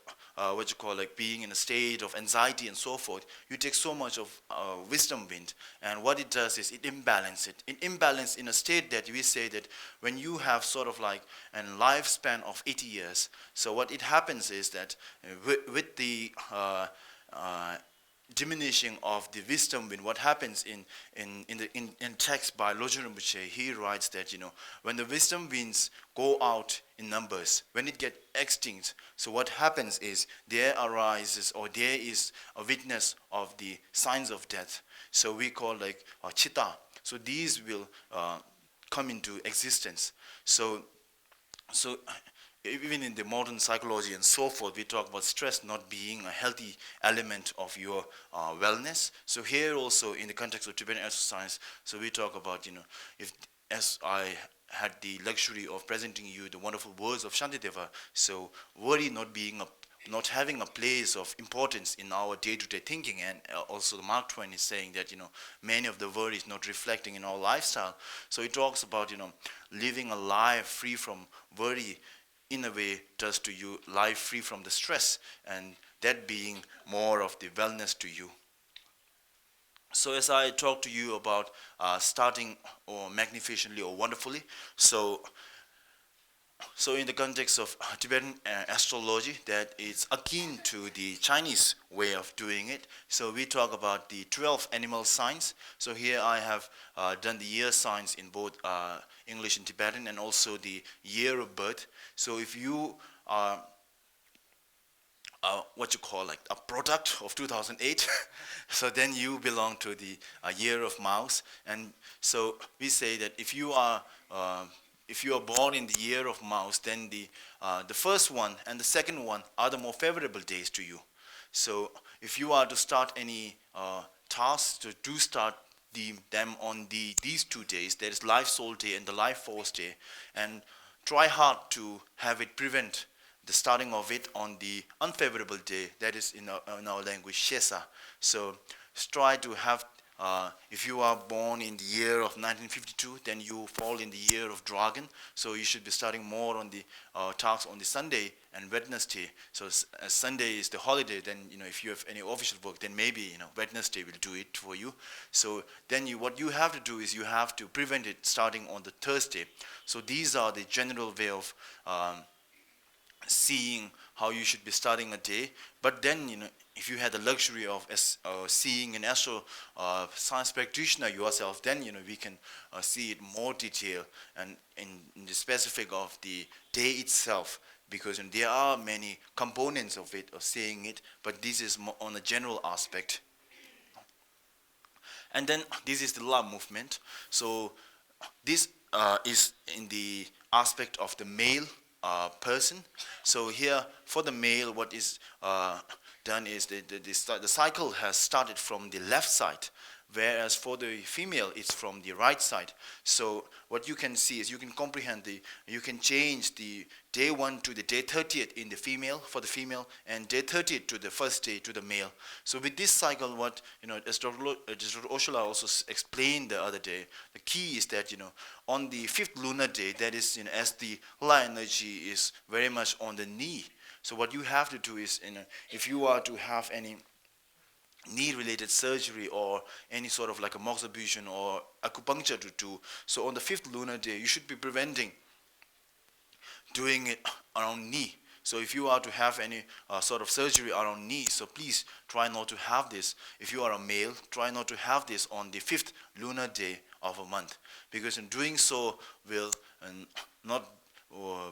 like being in a state of anxiety and so forth, you take so much of wisdom wind, and what it does is it imbalances it. It imbalance in a state that we say that when you have sort of like a lifespan of 80 years, so what it happens is that with the diminishing of the wisdom wind, what happens in text by Lojong Rinpoche, he writes that when the wisdom winds go out in numbers, when it get extinct, so what happens is there arises or there is a witness of the signs of death. So we call like chitta. So these will come into existence. So even in the modern psychology and so forth, we talk about stress not being a healthy element of your wellness. So here also in the context of Tibetan Astro-Science, so we talk about, if, as I had the luxury of presenting you the wonderful words of Shantideva, so worry not having a place of importance in our day-to-day thinking, and also the Mark Twain is saying that many of the worry is not reflecting in our lifestyle. So he talks about living a life free from worry, in a way does to you life free from the stress, and that being more of the wellness to you. So as I talk to you about starting or magnificently or wonderfully, so in the context of Tibetan astrology, that is akin to the Chinese way of doing it. So we talk about the 12 animal signs. So here I have done the year signs in both English and Tibetan, and also the year of birth. So if you are what you call like a product of 2008, so then you belong to the year of mouse. And so we say that if you are born in the year of mouse, then the first one and the second one are the more favorable days to you. So if you are to start any tasks, to do start them on these 2 days, there is life soul day and the life force day, and try hard to have it prevent the starting of it on the unfavorable day, that is in our language Shesa. So try to have, if you are born in the year of 1952, then you fall in the year of dragon, so you should be starting more on the tasks on the Sunday and Wednesday. So as Sunday is the holiday, then if you have any official work, then maybe Wednesday will do it for you. So then what you have to do is you have to prevent it starting on the Thursday. So these are the general way of seeing how you should be starting a day. But then if you had the luxury of seeing an astro science practitioner yourself, then we can see it more detail and in the specific of the day itself, because there are many components of it, of seeing it, but this is more on a general aspect. And then this is the La movement. So this is in the aspect of the male person. So here for the male, what is done is the cycle has started from the left side, whereas for the female it's from the right side. So what you can see is you can comprehend you can change the day 1 to the day 30th in the female, for the female, and day 30th to the first day to the male. So with this cycle, what as Dr. Oshola also explained the other day, the key is that on the 5th lunar day, that is as the La energy is very much on the knee. So what you have to do is if you are to have any knee-related surgery or any sort of like a moxibustion or acupuncture to do. So on the 5th lunar day, you should be preventing doing it around knee. So if you are to have any sort of surgery around knee, so please try not to have this. If you are a male, try not to have this on the 5th lunar day of a month, because in doing so will not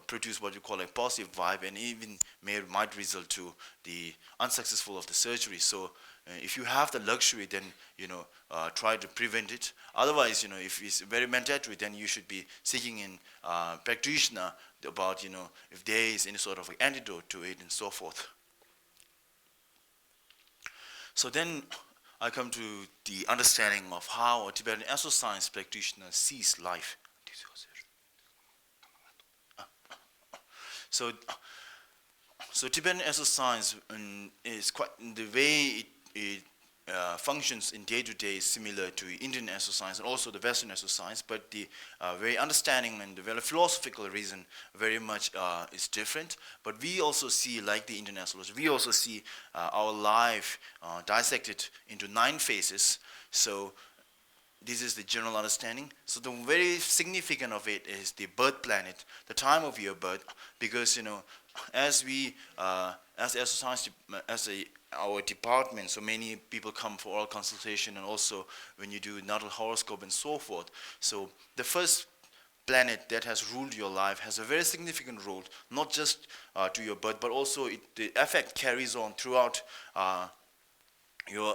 produce what you call a positive vibe, and even might result to the unsuccessful of the surgery. So if you have the luxury, then try to prevent it. Otherwise, if it's very mandatory, then you should be seeking in practitioner about if there is any sort of antidote to it and so forth. So then I come to the understanding of how a Tibetan Astro-Science practitioner sees life. So Tibetan Astro-Science is quite the way it functions in day-to-day is similar to Indian Astro-Science and also the Western Astro-Science, but the very understanding and the very philosophical reason very much is different. But we also see, like the Indian astrology, we also see our life dissected into 9 phases. So this is the general understanding. So the very significant of it is the birth planet, the time of your birth, because as we as the Astro-Science, our department, so many people come for oral consultation, and also when you do natal horoscope and so forth. So the first planet that has ruled your life has a very significant role, not just to your birth, but also the effect carries on throughout your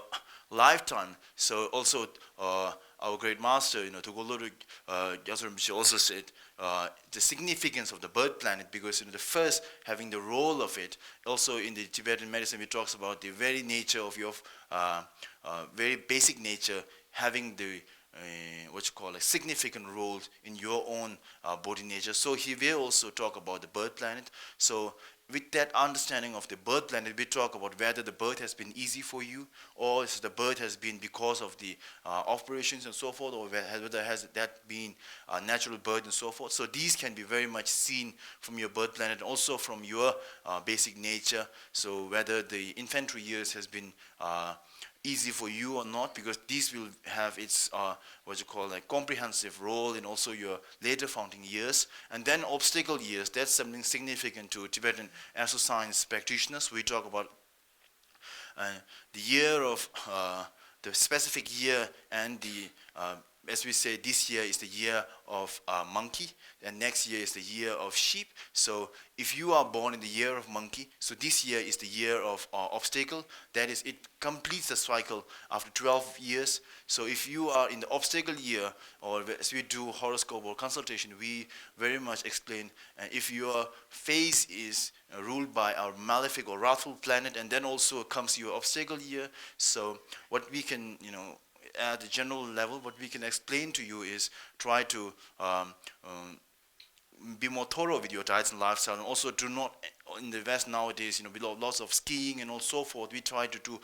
lifetime. So also our great master, Tugoluru Gyatso also said the significance of the birth planet, because the first having the role of it. Also in the Tibetan medicine, we talks about the very nature of your very basic nature having the what you call a significant role in your own body nature. So here we also talk about the birth planet. So with that understanding of the birth planet, we talk about whether the birth has been easy for you, or the birth has been because of the operations and so forth, or whether has that been a natural birth and so forth. So these can be very much seen from your birth planet, also from your basic nature. So whether the infantry years has been easy for you or not, because these will have its what you call a comprehensive role in also your later founding years. And then obstacle years, that's something significant to Tibetan Astro-Science practitioners. We talk about the year of the specific year, and the as we say, this year is the year of monkey, and next year is the year of sheep. So if you are born in the year of monkey, so this year is the year of obstacle. That is, it completes the cycle after 12 years. So if you are in the obstacle year, or as we do horoscope or consultation, we very much explain if your phase is ruled by our malefic or wrathful planet, and then also comes your obstacle year. So what we can, at the general level, what we can explain to you is try to be more thorough with your diets and lifestyle, and also do not, in the West nowadays, with lots of skiing and all so forth, we try to do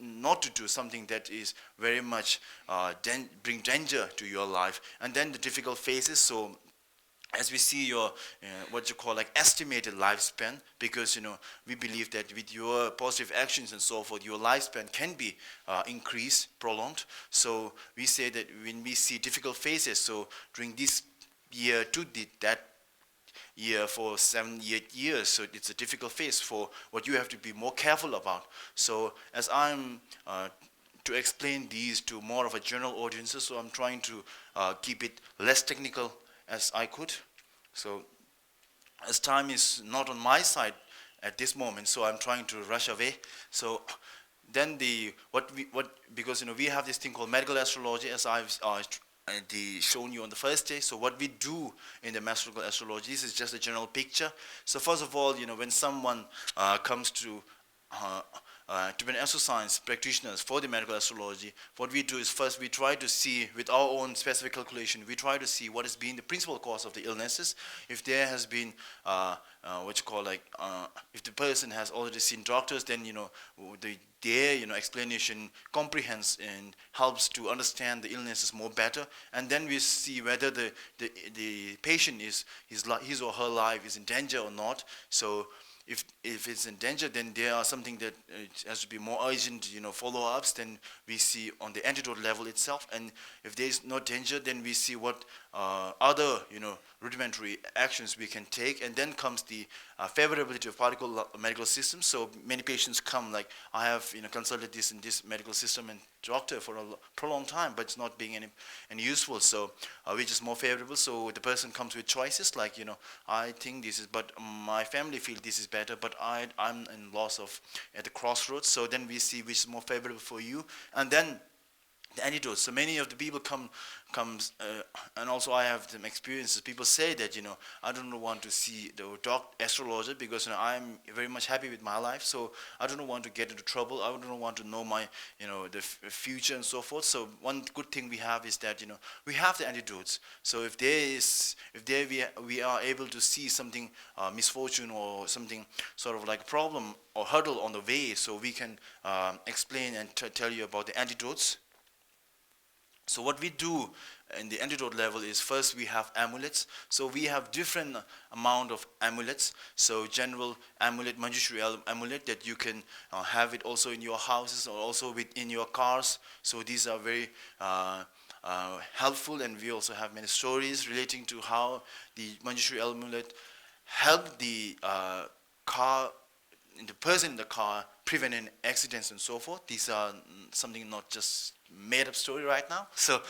not to do something that is very much bring danger to your life. And then the difficult phases. So as we see your what you call like estimated lifespan, because we believe that with your positive actions and so forth, your lifespan can be increased, prolonged. So we say that when we see difficult phases, so during this year to that year for 7, 8 years, so it's a difficult phase for what you have to be more careful about. So as I'm to explain these to more of a general audiences, so I'm trying to keep it less technical as I could. So as time is not on my side at this moment, so I'm trying to rush away. So then because we have this thing called medical astrology, as I've shown you on the first day. So what we do in the medical astrology, this is just a general picture. So first of all, when someone comes to Tibetan Astro-Science practitioners for the medical astrology, what we do is first we try to see with our own specific calculation, we try to see what has been the principal cause of the illnesses. If there has been what you call like if the person has already seen doctors, then their explanation comprehends and helps to understand the illnesses more better. And then we see whether the patient his or her life is in danger or not. So if it's in danger, then there are something that it has to be more urgent, follow-ups. Then we see on the antidote level itself, and if there is no danger, then we see what other, rudimentary actions we can take, and then comes the favorability of particle medical system. So many patients come like, I have, consulted this in this medical system and doctor for a prolonged time, but it's not being any useful. So which is more favorable? So the person comes with choices like, I think this is, but my family feel this is better, but I'm in loss of at the crossroads. So then we see which is more favorable for you, and then the antidotes. So many of the people comes, and also I have some experiences. People say that I don't want to see the astrologer because I'm very much happy with my life. So I don't want to get into trouble. I don't want to know my the future and so forth. So one good thing we have is that we have the antidotes. So if we are able to see something misfortune or something sort of like problem or hurdle on the way, so we can explain and tell you about the antidotes. So what we do in the antidote level is first we have amulets. So we have different amount of amulets. So general amulet, Manjushri amulet, that you can have it also in your houses or also within your cars. So these are very helpful, and we also have many stories relating to how the Manjushri amulet helped the person in the car prevent any accidents and so forth. These are something not just made up story right now. So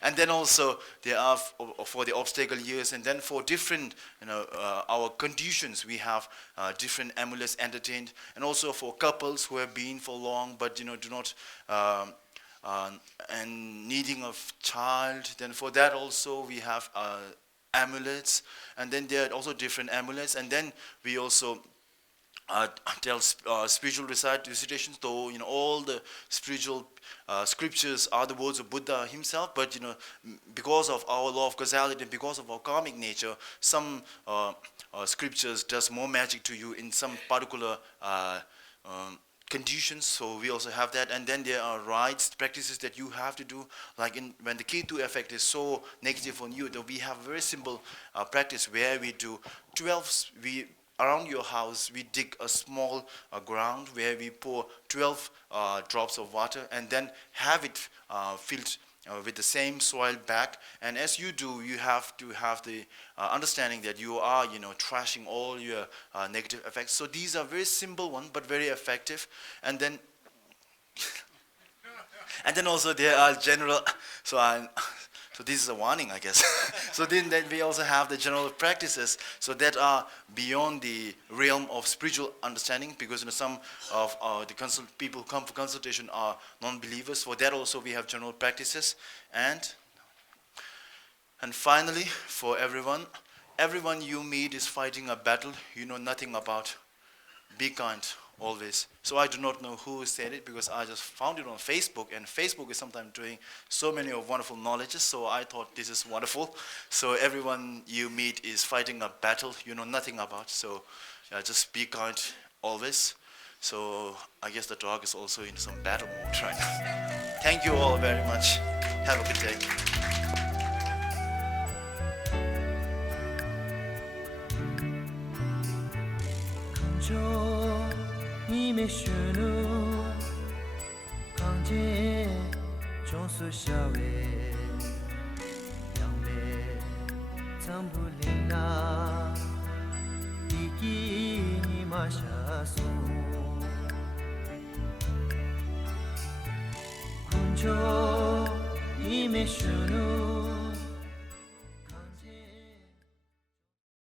and then also there are for the obstacle years, and then for different our conditions we have different amulets entertained, and also for couples who have been for long but do not and needing of child, then for that also we have amulets, and then there are also different amulets, and then we also tell spiritual recitations, though all the spiritual scriptures are the words of Buddha himself, but because of our law of causality, because of our karmic nature, some scriptures does more magic to you in some particular conditions. So we also have that, and then there are rites, practices that you have to do, like when the Ketu effect is so negative on you, we have a very simple practice where we do 12. Around your house, we dig a small ground where we pour 12 drops of water, and then have it filled with the same soil back. And as you do, you have to have the understanding that you are, trashing all your negative effects. So these are very simple ones, but very effective. And then, and then also there are general. So this is a warning, I guess. So then we also have the general practices, so that are beyond the realm of spiritual understanding, because some of the people who come for consultation are non-believers. For that also we have general practices. And finally, for everyone you meet is fighting a battle you know nothing about. Be kind. Always. So I do not know who said it, because I just found it on Facebook, and Facebook is sometimes doing so many of wonderful knowledges, so I thought this is wonderful. So everyone you meet is fighting a battle you know nothing about, so just be kind always. So I guess the dog is also in some battle mode right now. Thank you all very much. Have a good day. 님의 슈누 강제 종수샤웨 양배 잠불링나 이기니 마샤소 군조 님의 슈누